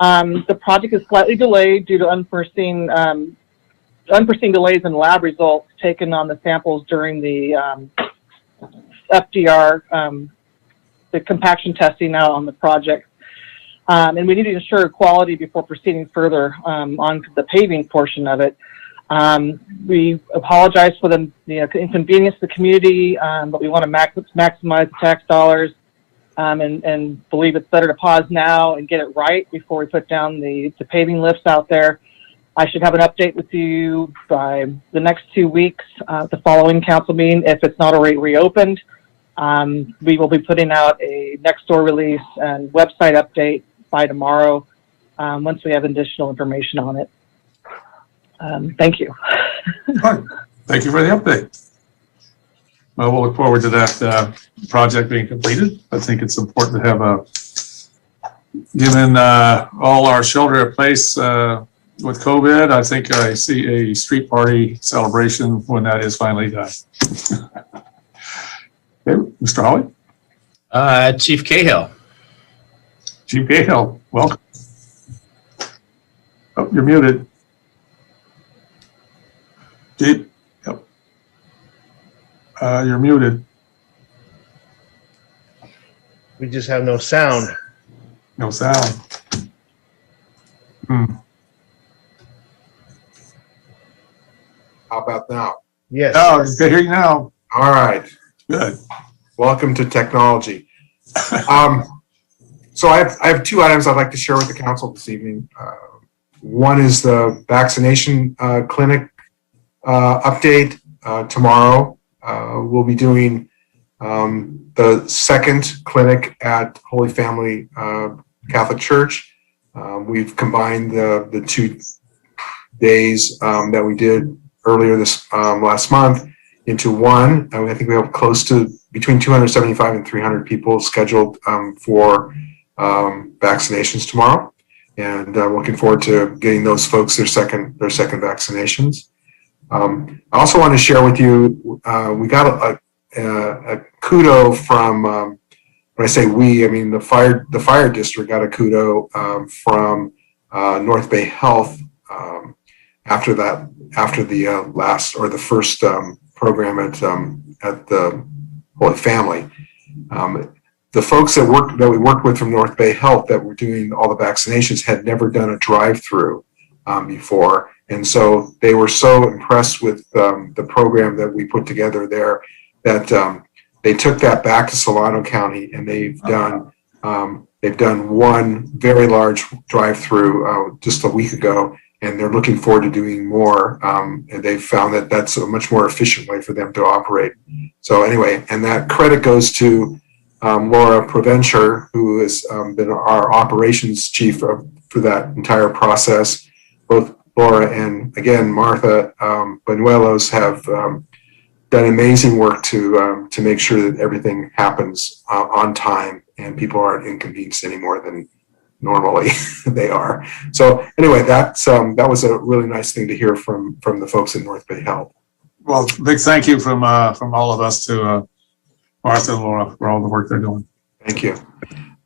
The project is slightly delayed due to unforeseen delays in lab results taken on the samples during the FDR, the compaction testing now on the project. And we need to ensure quality before proceeding further on the paving portion of it. We apologize for the inconvenience to the community, but we want to maximize the tax dollars and believe it's better to pause now and get it right before we put down the paving lifts out there. I should have an update with you by the next 2 weeks, the following council meeting, if it's not already reopened. We will be putting out a next door release and website update by tomorrow once we have additional information on it. Thank you. Thank you for the update. Well, we'll look forward to that project being completed. I think it's important to have given all our shelter in place with COVID, I think I see a street party celebration when that is finally done. Okay, Mr. Holly? Chief Cahill. Chief Cahill, welcome. Oh, you're muted. Chief, yep. You're muted. We just have no sound. No sound. How about now? Yes. Oh, I can hear you now. All right. Good. Welcome to technology. So I have two items I'd like to share with the council this evening. One is the vaccination clinic update. Tomorrow we'll be doing the second clinic at Holy Family Catholic Church. We've combined the 2 days that we did earlier this last month into one. I think we have close to between 275 and 300 people scheduled for vaccinations tomorrow, and looking forward to getting those folks their second vaccinations. I also want to share with you, we got a kudo from when I say we, I mean the fire district got a kudo from North Bay Health after the last or the first program at the Holy Family. The folks that we worked with from North Bay Health that were doing all the vaccinations had never done a drive-through before, and so they were so impressed with the program that we put together there that they took that back to Solano County, and they've done one very large drive-through just a week ago, and they're looking forward to doing more. And they've found that that's a much more efficient way for them to operate. So anyway, and that credit goes to Laura Provencher, who has been our operations chief for that entire process. Both Laura and, again, Martha Banuelos have done amazing work to make sure that everything happens on time and people aren't inconvenienced any more than normally they are. So anyway, that was a really nice thing to hear from the folks at North Bay Health. Well, big thank you from all of us to Martha and Laura for all the work they're doing. Thank you.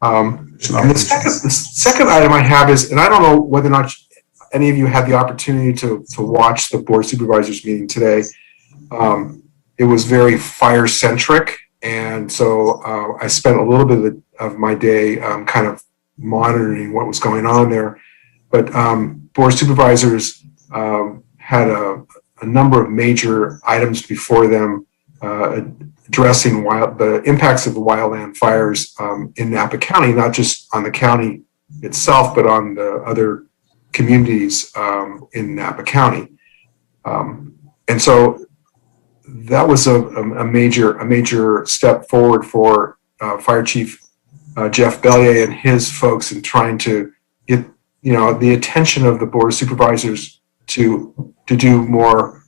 And the second item I have is, and I don't know whether or not any of you had the opportunity to watch the Board of Supervisors meeting today. It was very fire centric, and so I spent a little bit of my day kind of monitoring what was going on there. But Board of Supervisors had a number of major items before them addressing the impacts of the wildland fires in Napa County, not just on the county itself, but on the other communities in Napa County. And so that was a major step forward for Fire Chief Jeff Bellier and his folks in trying to get the attention of the Board of Supervisors to do more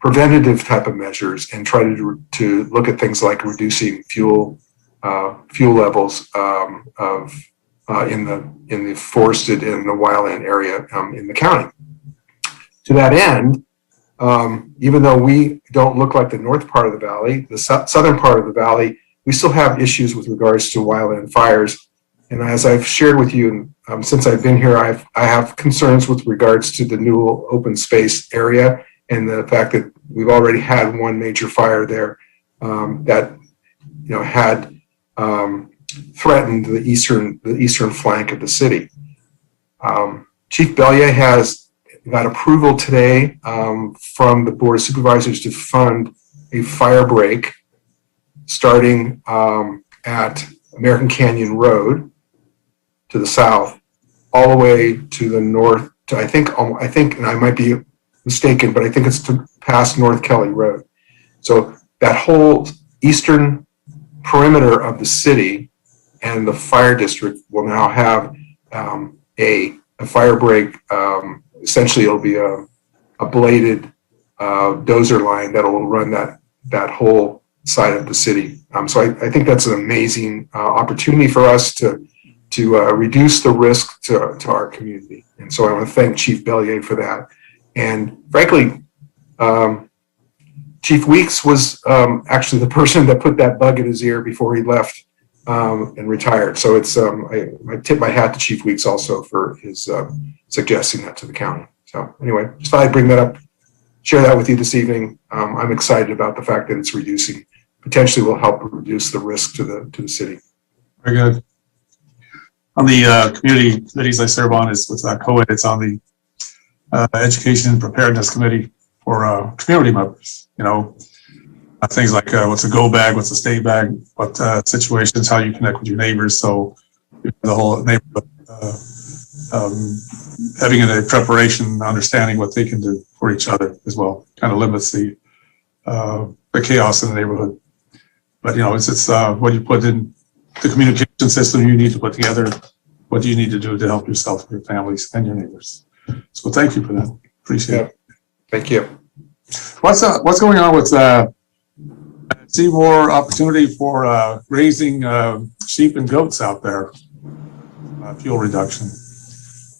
preventative type of measures and try to look at things like reducing fuel levels in the forested and the wildland area in the county. To that end, even though we don't look like the north part of the valley, the southern part of the valley, we still have issues with regards to wildland fires. And as I've shared with you, since I've been here, I have concerns with regards to the Newell open space area and the fact that we've already had one major fire there that had threatened the eastern flank of the city. Chief Bellier has got approval today from the Board of Supervisors to fund a fire break starting at American Canyon Road to the south, all the way to the north. To I think, and I might be mistaken, but I think it's past North Kelly Road. So that whole eastern perimeter of the city and the fire district will now have a fire break. Essentially, it'll be a bladed dozer line that will run that whole side of the city. So I think that's an amazing opportunity for us to reduce the risk to our community. And so I want to thank Chief Bellier for that. And frankly, Chief Weeks was actually the person that put that bug in his ear before he left and retired. So it's I tip my hat to Chief Weeks also for his suggesting that to the county. So anyway, just thought I'd bring that up, share that with you this evening. I'm excited about the fact that it's potentially will help reduce the risk to the city. Very good. On the community committees I serve on is with COED. It's on the Education and Preparedness Committee for community members. Things like what's a go bag, what's a stay bag, what situations, how you connect with your neighbors. So the whole neighborhood having a preparation, understanding what they can do for each other as well, kind of limits the chaos in the neighborhood. But it's what you put in the communication system you need to put together. What do you need to do to help yourself, your families, and your neighbors? So thank you for that. Appreciate it. Thank you. What's going on with see more opportunity for raising sheep and goats out there? Fuel reduction.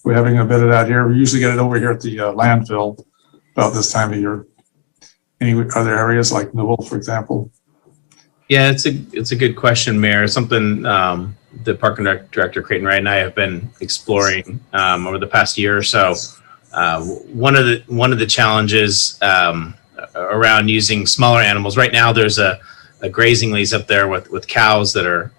We're having a bit of that here. We usually get it over here at the landfill about this time of year. Any other areas like Newell, for example? Yeah, it's a good question, Mayor. Something the Park and Rec Director Creighton Wright and I have been exploring over the past year or so. One of the challenges around using smaller animals. Right now, there's a grazing lease up there with cows that are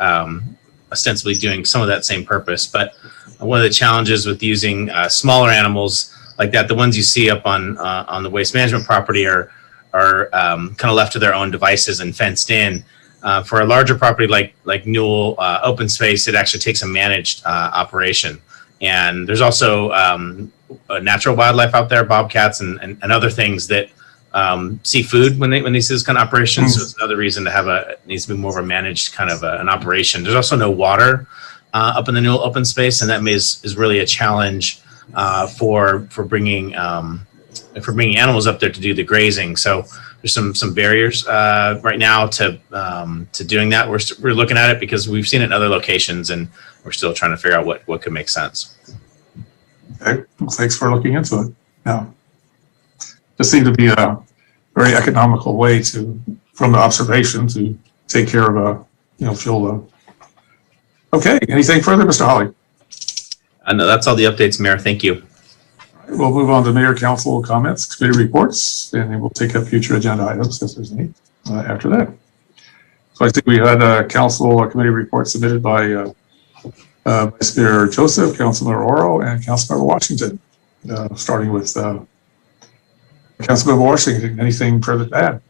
ostensibly doing some of that same purpose. But one of the challenges with using smaller animals like that, the ones you see up on the waste management property are kind of left to their own devices and fenced in. For a larger property like Newell Open Space, it actually takes a managed operation. And there's also natural wildlife out there, bobcats and other things that see food when they see this kind of operations. So it's another reason to have it needs to be more of a managed kind of an operation. There's also no water up in the Newell Open Space, and that is really a challenge for bringing animals up there to do the grazing. So there's some barriers right now to doing that. We're looking at it because we've seen it in other locations, and we're still trying to figure out what could make sense. Okay, well, thanks for looking into it. Yeah, this seemed to be a very economical way from the observation to take care of fuel load. Okay, anything further, Mr. Holly? No, that's all the updates, Mayor. Thank you. We'll move on to mayor, council comments, committee reports, and then we'll take up future agenda items if there's any after that. So I think we had a council committee report submitted by Vice Mayor Joseph, Councilmember Oro, and Councilmember Washington. Starting with Councilmember Washington, anything further to add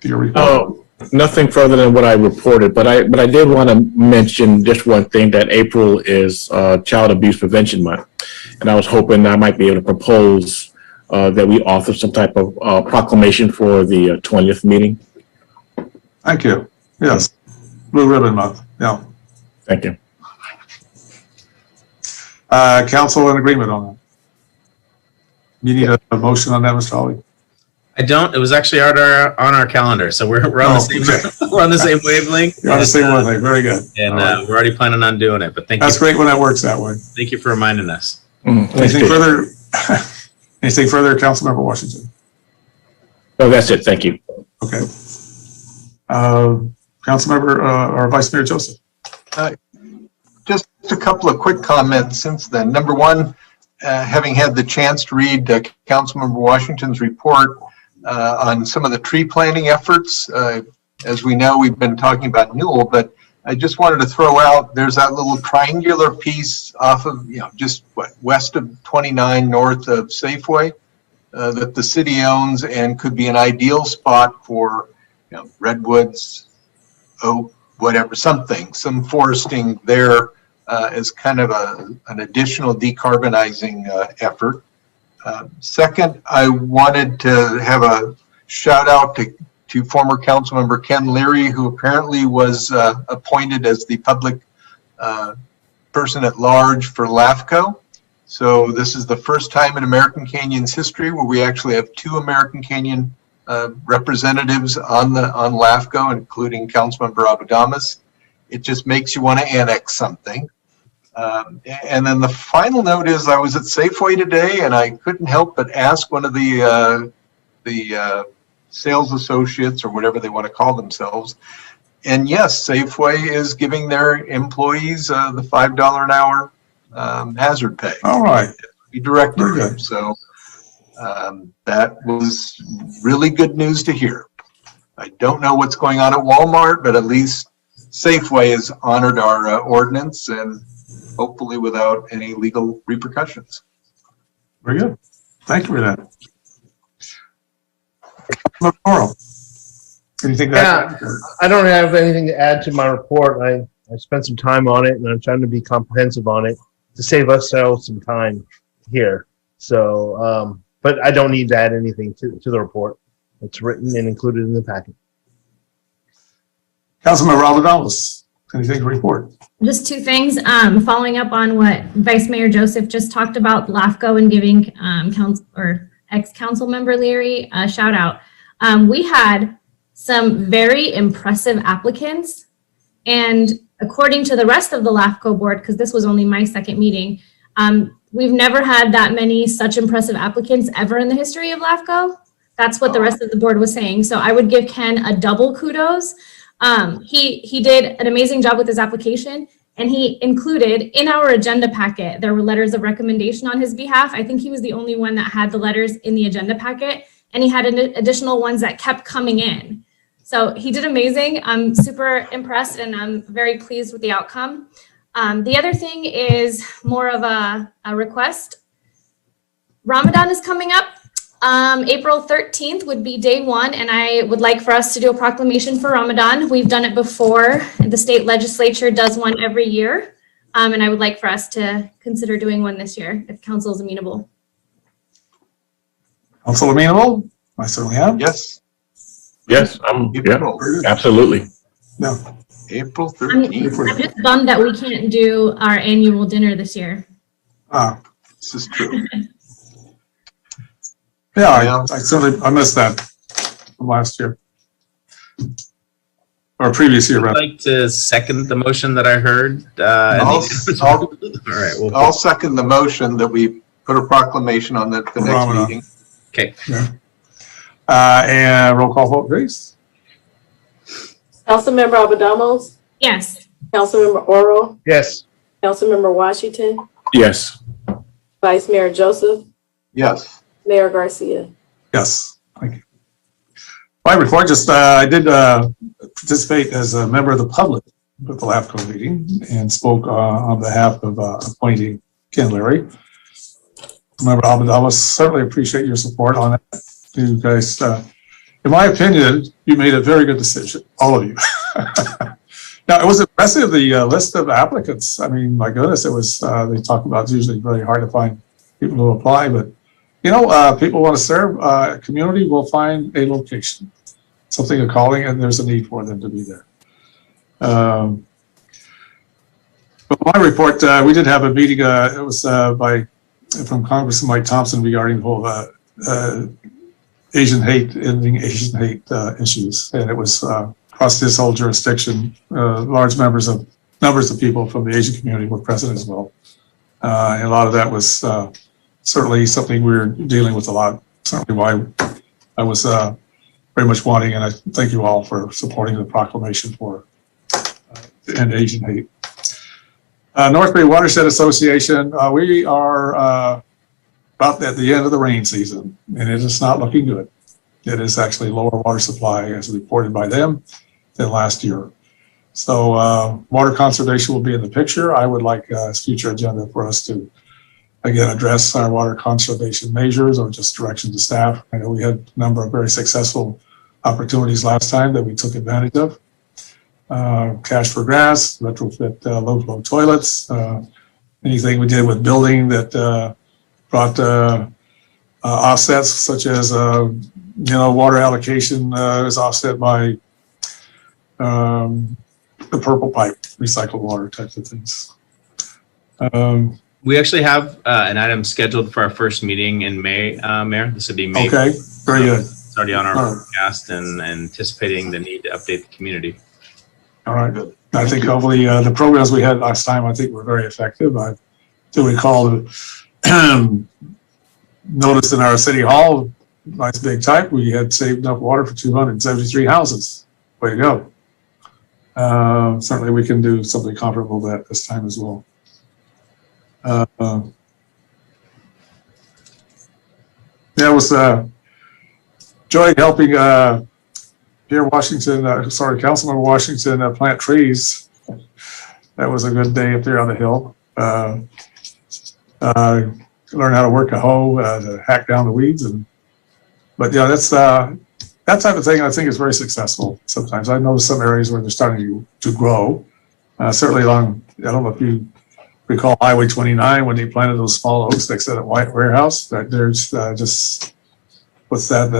to your report? Oh, nothing further than what I reported, but I did want to mention just one thing, that April is Child Abuse Prevention Month. And I was hoping I might be able to propose that we author some type of proclamation for the 20th meeting. Thank you. Yes, Blue Ribbon Month. Yeah. Thank you. Council in agreement on that. You need a motion on that, Mr. Holly? I don't. It was actually on our calendar, so we're on the same we're on the same wavelength. You're on the same wavelength. Very good. And we're already planning on doing it. But thank you. That's great when that works that way. Thank you for reminding us. Anything further? Anything further, Councilmember Washington? No, that's it. Thank you. Okay. Councilmember or Vice Mayor Joseph. Just a couple of quick comments since then. Number one, having had the chance to read Councilmember Washington's report on some of the tree planting efforts. As we know, we've been talking about Newell, but I just wanted to throw out, there's that little triangular piece off of, just west of 29, north of Safeway, that the city owns and could be an ideal spot for, redwoods, oak, whatever, some foresting there as kind of an additional decarbonizing effort. Second, I wanted to have a shout out to former Councilmember Ken Leary, who apparently was appointed as the public person at large for LAFCO. So this is the first time in American Canyon's history where we actually have two American Canyon representatives on LAFCO, including Councilmember Abudamas. It just makes you want to annex something. And then the final note is I was at Safeway today and I couldn't help but ask one of the sales associates or whatever they want to call themselves. And yes, Safeway is giving their employees the $5 an hour hazard pay. All right. We directed them. So that was really good news to hear. I don't know what's going on at Walmart, but at least Safeway has honored our ordinance and hopefully without any legal repercussions. Very good. Thank you for that. Laurel, anything that? I don't have anything to add to my report. I spent some time on it and I'm trying to be comprehensive on it to save ourselves some time here. So, but I don't need to add anything to the report. It's written and included in the packet. Councilmember Abudamas, anything to report? Just two things, following up on what Vice Mayor Joseph just talked about LAFCO and giving ex-council member Leary a shout out. We had some very impressive applicants, and according to the rest of the LAFCO board, because this was only my second meeting, we've never had that many such impressive applicants ever in the history of LAFCO. That's what the rest of the board was saying. So I would give Ken a double kudos. He did an amazing job with his application, and he included in our agenda packet, there were letters of recommendation on his behalf. I think he was the only one that had the letters in the agenda packet, and he had additional ones that kept coming in. So he did amazing. I'm super impressed, and I'm very pleased with the outcome. The other thing is more of a request. Ramadan is coming up. April 13th would be day one, and I would like for us to do a proclamation for Ramadan. We've done it before. The state legislature does one every year, and I would like for us to consider doing one this year if council is amenable. Council amenable? I certainly am. Yes. Yes, absolutely. No. April I'm 13th. just bummed that we can't do our annual dinner this year. This is true. Yeah, I certainly, I missed that from last year. Or previous year, I'd rather. like to second the motion that I heard. All right. Well, I'll second the motion that we put a proclamation on the next Ramadan. meeting. okay. And roll call vote, please. Councilmember Abadamos, Yes. Councilmember Oro, Yes. Councilmember Washington, Yes. Vice Mayor Joseph, Yes. Mayor Garcia. Yes, thank you. My report, just, I did participate as a member of the public at the LAFCO meeting and spoke on behalf of appointing Ken Leary. Member Abadamas, certainly appreciate your support on that. You guys, in my opinion, you made a very good decision, all of you. Now, it was impressive, the list of applicants. I mean, my goodness, it was, they talk about it's usually very hard to find people who apply, but you know, people want to serve, a community will find a location, something a calling, and there's a need for them to be there. But my report, we did have a meeting, it was from Congressman Mike Thompson regarding the whole ending Asian hate issues. And it was across this whole jurisdiction, large numbers of people from the Asian community were present as well. And a lot of that was certainly something we're dealing with a lot, certainly why I was very much wanting, and I thank you all for supporting the proclamation for end Asian hate. North Bay Watershed Association, we are about at the end of the rain season, and it is not looking good. It is actually lower water supply as reported by them than last year. So water conservation will be in the picture. I would like a future agenda for us to again, address our water conservation measures or just direction to staff. I know we had a number of very successful opportunities last time that we took advantage of. Cash for grass, retrofit low flow toilets, anything we did with building that brought offsets such as, water allocation is offset by the purple pipe, recycled water types of things. We actually have an item scheduled for our first meeting in May, Mayor. This would be May. Okay, very good. It's already on our All right. forecast and anticipating the need to update the community. All right. I think hopefully the programs we had last time, I think were very effective. I do recall the notice in our city hall, nice big type, we had saved enough water for 273 houses. Way to go. Certainly we can do something comparable to that this time as well. Yeah, it was joy helping Pierre Washington, Councilmember Washington plant trees. That was a good day up there on the hill. Learn how to work a hoe to hack down the weeds, but yeah, that's that type of thing. I think is very successful. Sometimes I know some areas where they're starting to grow. Certainly along, I don't know if you recall Highway 29 when they planted those small oaks next to that white warehouse. There's just what's that?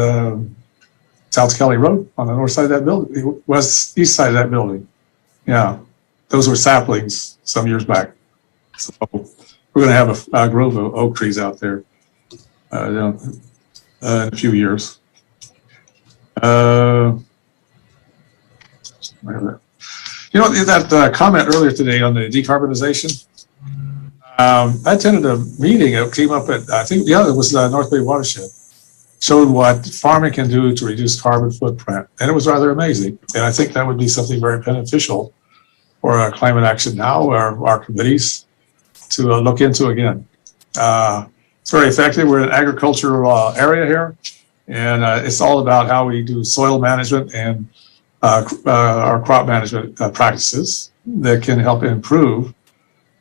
South Kelly Road on the north side of that building, east side of that building. Yeah, those were saplings some years back. So we're going to have a grove of oak trees out there in a few years. That comment earlier today on the decarbonization. I attended a meeting. It came up at, I think, it was North Bay Watershed. showed what farming can do to reduce carbon footprint. And it was rather amazing. And I think that would be something very beneficial for climate action now, our committees to look into again. It's very effective. We're in an agricultural area here, and it's all about how we do soil management and our crop management practices that can help improve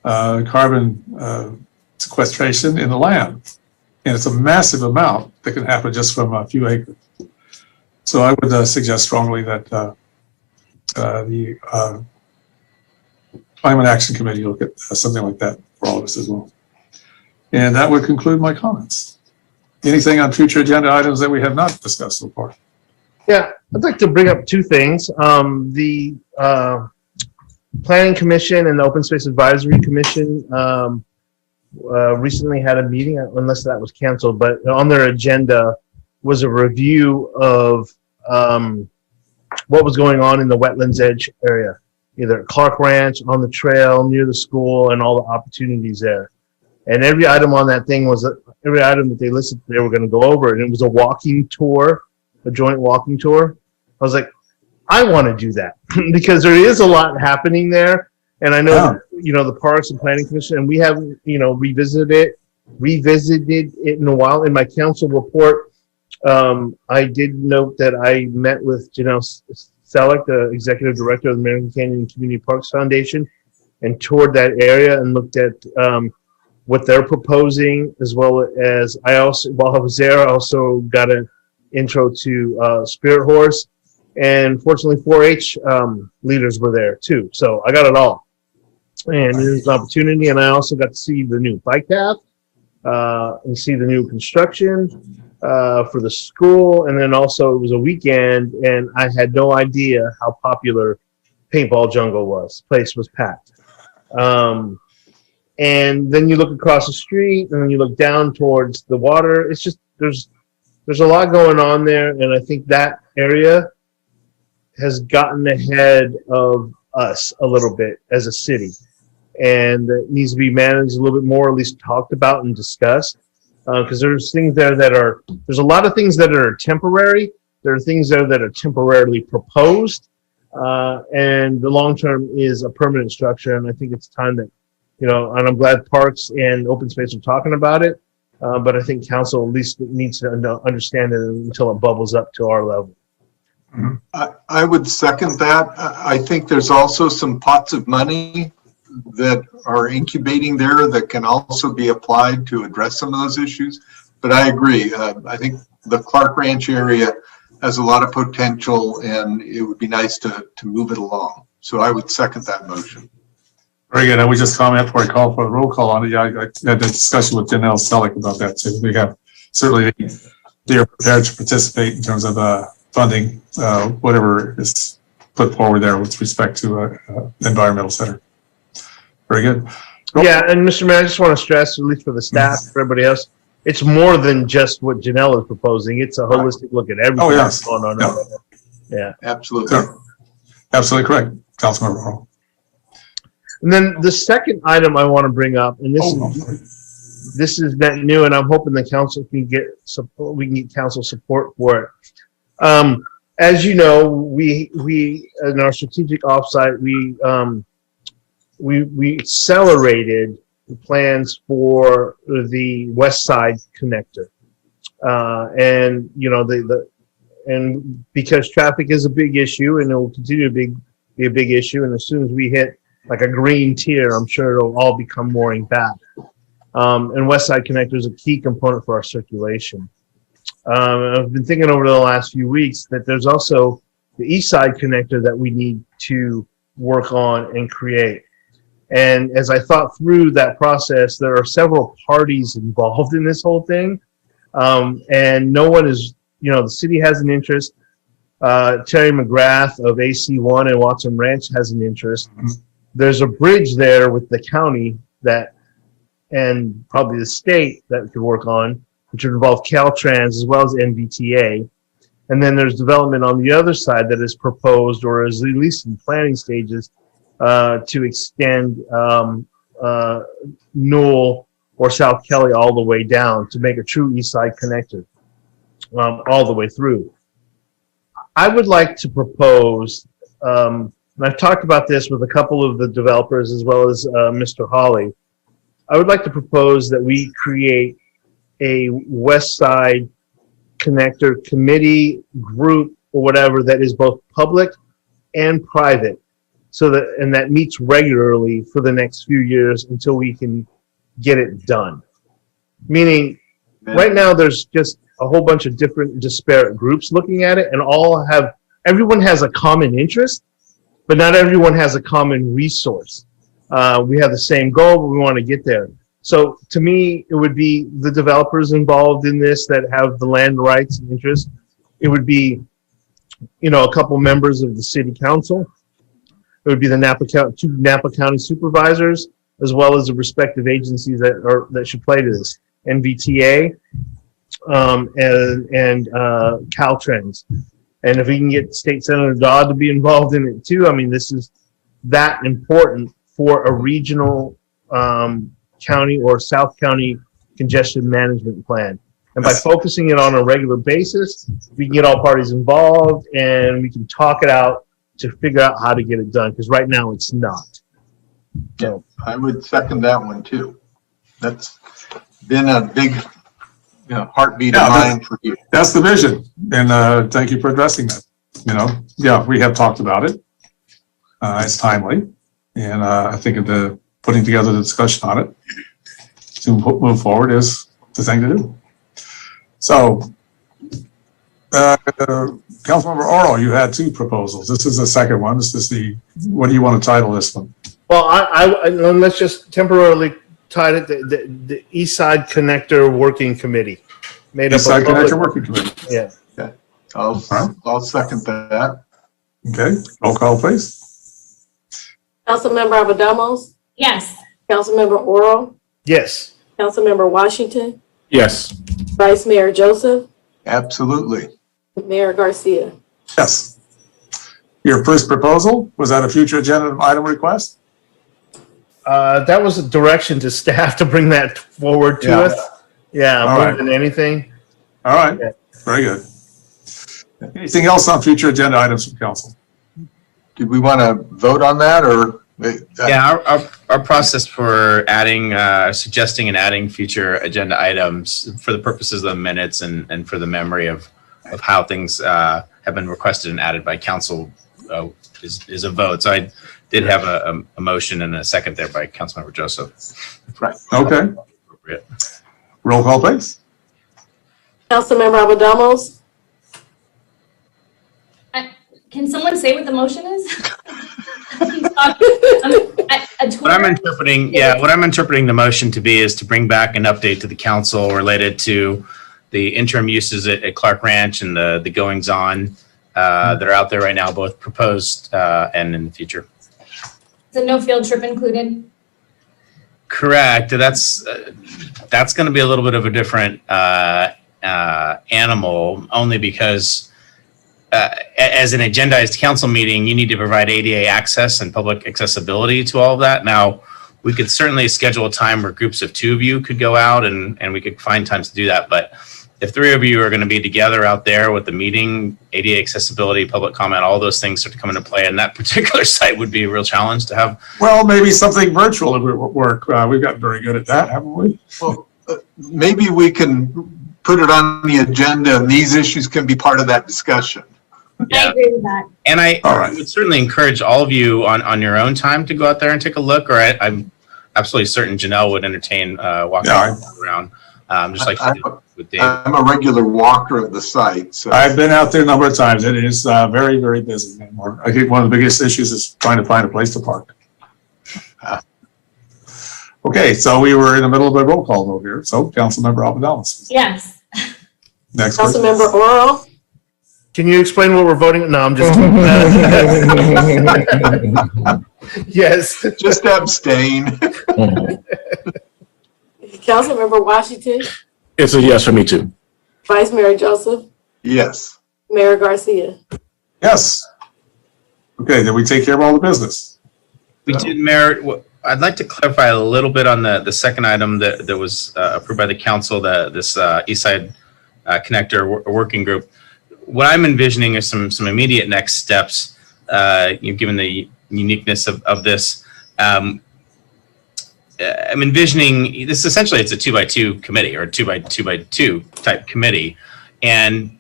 carbon sequestration in the land. And it's a massive amount that can happen just from a few acres. So I would suggest strongly that the Climate Action Committee look at something like that for all of us as well. And that would conclude my comments. Anything on future agenda items that we have not discussed so far? Yeah, I'd like to bring up two things. The Planning Commission and the Open Space Advisory Commission recently had a meeting, unless that was canceled, but on their agenda was a review of what was going on in the Wetlands Edge area, either at Clark Ranch, on the trail, near the school, and all the opportunities there. And every item on that thing was, every item that they listed, they were going to go over. And it was a walking tour, a joint walking tour. I was like, I want to do that because there is a lot happening there. And I know, that, you know, the Parks and Planning Commission, and we haven't, you know, revisited it in a while. In my council report, I did note that I met with Janelle Selleck, the executive director of the American Canyon Community Parks Foundation, and toured that area and looked at what they're proposing, as well as I also, while I was there, I also got an intro to Spirit Horse, and fortunately 4-H leaders were there too. So I got it all. And it was an opportunity, and I also got to see the new bike path and see the new construction for the school. And then also it was a weekend, and I had no idea how popular Paintball Jungle was. The place was packed. And then you look across the street, and then you look down towards the water. It's just, there's a lot going on there, and I think that area has gotten ahead of us a little bit as a city, and it needs to be managed a little bit more, at least talked about and discussed, because there's things there that are, there's a lot of things that are temporary. There are things there that are temporarily proposed, and the long term is a permanent structure. And I think it's time that, you know, and I'm glad Parks and Open Space are talking about it, but I think council at least needs to understand it until it bubbles up to our level. I would second that. I think there's also some pots of money that are incubating there that can also be applied to address some of those issues. But I agree. I think the Clark Ranch area has a lot of potential, and it would be nice to move it along. So I would second that motion. Very good. I would just comment before I call for the roll call on it. Yeah, I had a discussion with Janelle Selleck about that too. We have certainly, they are prepared to participate in terms of funding whatever is put forward there with respect to environmental center. Very good. Yeah, and Mr. Mayor, I just want to stress, at least for the staff, for everybody else, it's more than just what Janelle is proposing. It's a holistic look at everything that's going on. Yeah, absolutely. Absolutely correct, Councilmember Hall. And then the second item I want to bring up, and this is that new, and I'm hoping the council can get support. We can get council support for it. As you know, we in our strategic offsite, we accelerated the plans for the West Side connector, and you know and because traffic is a big issue, and it will continue to be a big issue, and as soon as we hit like a green tier, I'm sure it'll all become mooring back. And West Side Connector is a key component for our circulation. I've been thinking over the last few weeks that there's also the East Side Connector that we need to work on and create. And as I thought through that process, there are several parties involved in this whole thing. And no one is, you know, the city has an interest. Terry McGrath of AC1 and Watson Ranch has an interest. There's a bridge there with the county that, and probably the state that we could work on, which would involve Caltrans as well as NVTA. And then there's development on the other side that is proposed or is at least in planning stages to extend Newell or South Kelly all the way down to make a true East Side connector. all the way through. I would like to propose, and I've talked about this with a couple of the developers as well as Mr. Hawley. I would like to propose that we create a West Side Connector committee, group, or whatever that is both public and private, and that meets regularly for the next few years until we can get it done. Meaning, right now there's just a whole bunch of different disparate groups looking at it, and everyone has a common interest, but not everyone has a common resource. We have the same goal, but we want to get there. So to me, it would be the developers involved in this that have the land rights and interest. It would be, a couple members of the city council. It would be the two Napa County supervisors, as well as the respective agencies that should play to this. NVTA and Caltrans. And if we can get State Senator Dodd to be involved in it too, I mean, this is that important for a regional county or South County congestion management plan. And by focusing it on a regular basis, we can get all parties involved and we can talk it out to figure out how to get it done. Because right now it's not. So I would second that one too. That's been a big heartbeat of mine for you. That's the vision. And thank you for addressing that. We have talked about it. It's timely. And I think putting together the discussion on it to move forward is the thing to do. So, Councilmember Oro, you had two proposals. This is the second one. This is what do you want to title this one? Well, let's just temporarily title it the East Side Connector Working Committee. East Side Connector Working Committee. Yeah. Okay. I'll second that. Okay. Roll call, please. Councilmember Abadamos, Yes. Councilmember Oro, Yes. Councilmember Washington, Yes. Vice Mayor Joseph, Absolutely. Mayor Garcia. Yes. Your first proposal, was that a future agenda item request? That was a direction to staff to bring that forward to us. Yeah, All more right. than anything. All right. Yeah. Very good. Anything else on future agenda items from council? Did we want to vote on that or? Yeah, our process for suggesting and adding future agenda items for the purposes of the minutes and for the memory of how things have been requested and added by council is a vote. So I did have a motion and a second there by Councilmember Joseph. Right. Okay. Roll call, please. Councilmember Abadamos, Can someone say what the motion is? What I'm interpreting the motion to be is to bring back an update to the council related to the interim uses at Clark Ranch and the goings on that are out there right now, both proposed and in the future. Is a no field trip included? Correct. That's going to be a little bit of a different animal, only because as an agendized council meeting, you need to provide ADA access and public accessibility to all of that. Now, we could certainly schedule a time where groups of 2 of you could go out and we could find times to do that. But if 3 of you are going to be together out there with the meeting, ADA accessibility, public comment, all those things start to come into play. And that particular site would be a real challenge to have. Well, maybe something virtual would work. We've gotten very good at that, haven't we? Well, maybe we can put it on the agenda and these issues can be part of that discussion. I agree with that. And I would certainly encourage all of you on your own time to go out there and take a look, or I'm absolutely certain Janelle would entertain walking around, just like she did with Dave. I'm a regular walker of the site. So. I've been out there a number of times. It is very, very busy anymore. I think one of the biggest issues is trying to find a place to park. Okay, so we were in the middle of a roll call vote here. So Councilmember Abadamos. Yes. Next person. Councilmember Oro, Can you explain what we're voting? No, I'm just. Yes. Just abstain. Councilmember Washington, It's a yes for me too. Vice Mayor Joseph, Yes. Mayor Garcia. Yes. Okay, then we take care of all the business. We did, Mayor. I'd like to clarify a little bit on the second item that was approved by the council, this East Side connector working group. What I'm envisioning is some immediate next steps, given the uniqueness of this. I'm envisioning this essentially it's a 2x2 committee or a 2x2 type committee. And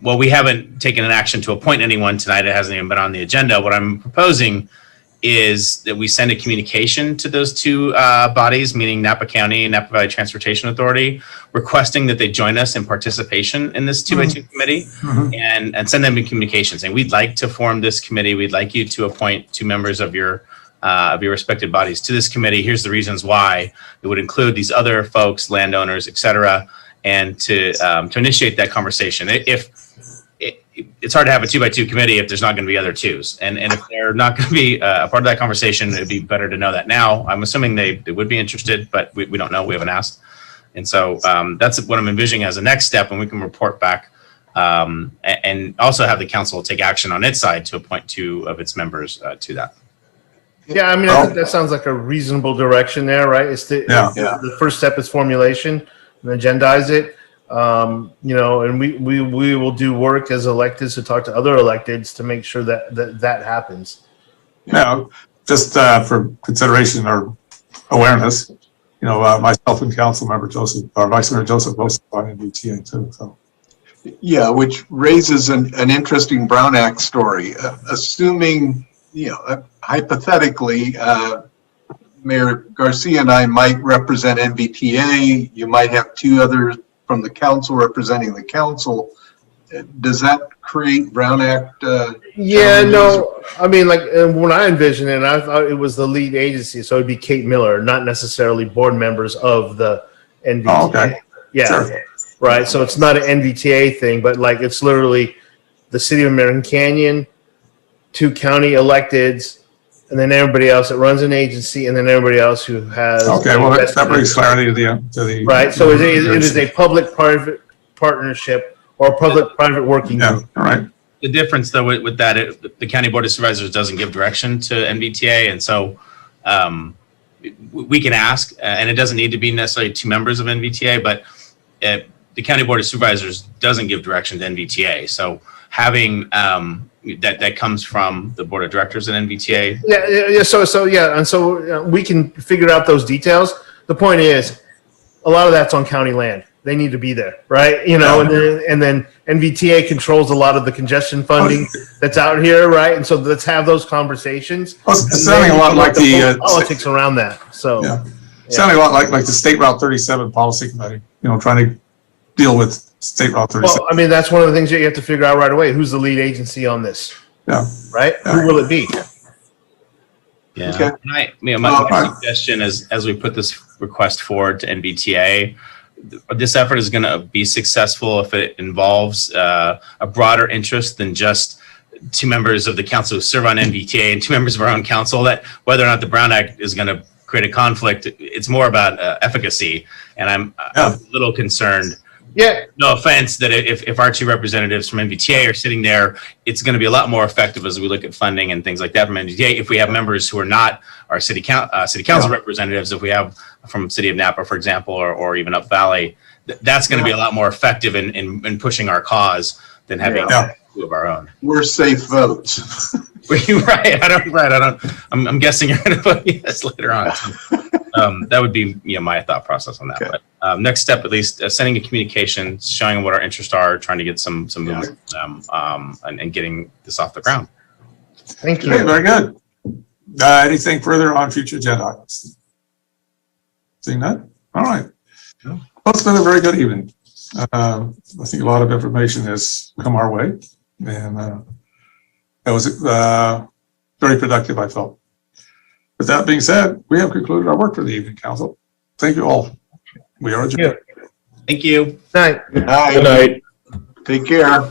while we haven't taken an action to appoint anyone tonight, it hasn't even been on the agenda. What I'm proposing is that we send a communication to those two bodies, meaning Napa County and Napa Valley Transportation Authority, requesting that they join us in participation in this 2x2 committee and send them a communication saying, we'd like to form this committee. We'd like you to appoint 2 members of your respected bodies to this committee. Here's the reasons why. It would include these other folks, landowners, et cetera, and to initiate that conversation. It's hard to have a 2x2 committee if there's not going to be other 2s. And if they're not going to be a part of that conversation, it'd be better to know that now. I'm assuming they would be interested, but we don't know. We haven't asked. And so that's what I'm envisioning as a next step, and we can report back and also have the council take action on its side to appoint 2 of its members to that. Yeah, I mean, I think that sounds like a reasonable direction there, right? It's the first step is formulation and agendize it. And we will do work as electeds to talk to other electeds to make sure that happens. Now, just for consideration or awareness, myself and Council Member Joseph, or Vice Mayor Joseph, both on MBTA too. So. Yeah, which raises an interesting Brown Act story. Assuming, hypothetically, Mayor Garcia and I might represent NVTA. You might have 2 others from the council representing the council. Does that create Brown Act? Yeah, no. I mean, like when I envisioned it, I thought it was the lead agency, so it'd be Kate Miller, not necessarily board members of the NVTA. Oh, okay. Yeah, sure. Right. So it's not an NVTA thing, but like it's literally the City of American Canyon, 2 county electeds, and then everybody else that runs an agency, and then everybody else who has. Okay, well, that brings clarity to the. Right. So it is a public-private partnership or public-private working group. All right. The difference, though, with that, the County Board of Supervisors doesn't give direction to NVTA, and so we can ask, and it doesn't need to be necessarily 2 members of NVTA, but the County Board of Supervisors doesn't give direction to NVTA. So having that comes from the Board of Directors at NVTA. Yeah. So we can figure out those details. The point is, a lot of that's on county land. They need to be there, right? And then NVTA controls a lot of the congestion funding that's out here, right? And so let's have those conversations. Well, it's sounding a lot like the politics around that. So sounding a lot like the State Route 37 Policy Committee. Trying to deal with State Route 37. Well, I mean, that's one of the things that you have to figure out right away. Who's the lead agency on this? Yeah. Right? Yeah. Who will it be? Yeah. Okay. My suggestion is, as we put this request forward to NVTA, this effort is going to be successful if it involves a broader interest than just 2 members of the council who serve on NVTA and 2 members of our own council. That whether or not the Brown Act is going to create a conflict, it's more about efficacy. And I'm a little concerned. Yeah. No offense that if our 2 representatives from NVTA are sitting there, it's going to be a lot more effective as we look at funding and things like that from NVTA. If we have members who are not our city council representatives, if we have from City of Napa, for example, or even Up Valley, that's going to be a lot more effective in pushing our cause than having 2 of our own. We're safe votes. Right. I'm guessing you're going to vote yes later on. That would be my thought process on that. Okay. But next step, at least, sending a communication, showing what our interests are, trying to get some movement and getting this off the ground. Thank you. Okay, very good. Anything further on future agenda items? Seeing none? All right. Well, it's been a very good evening. I think a lot of information has come our way, and it was very productive, I felt. With that being said, we have concluded our work for the evening, Council. Thank you all. We are adjourned. Thank you. Night. Good night. Good night. Take care.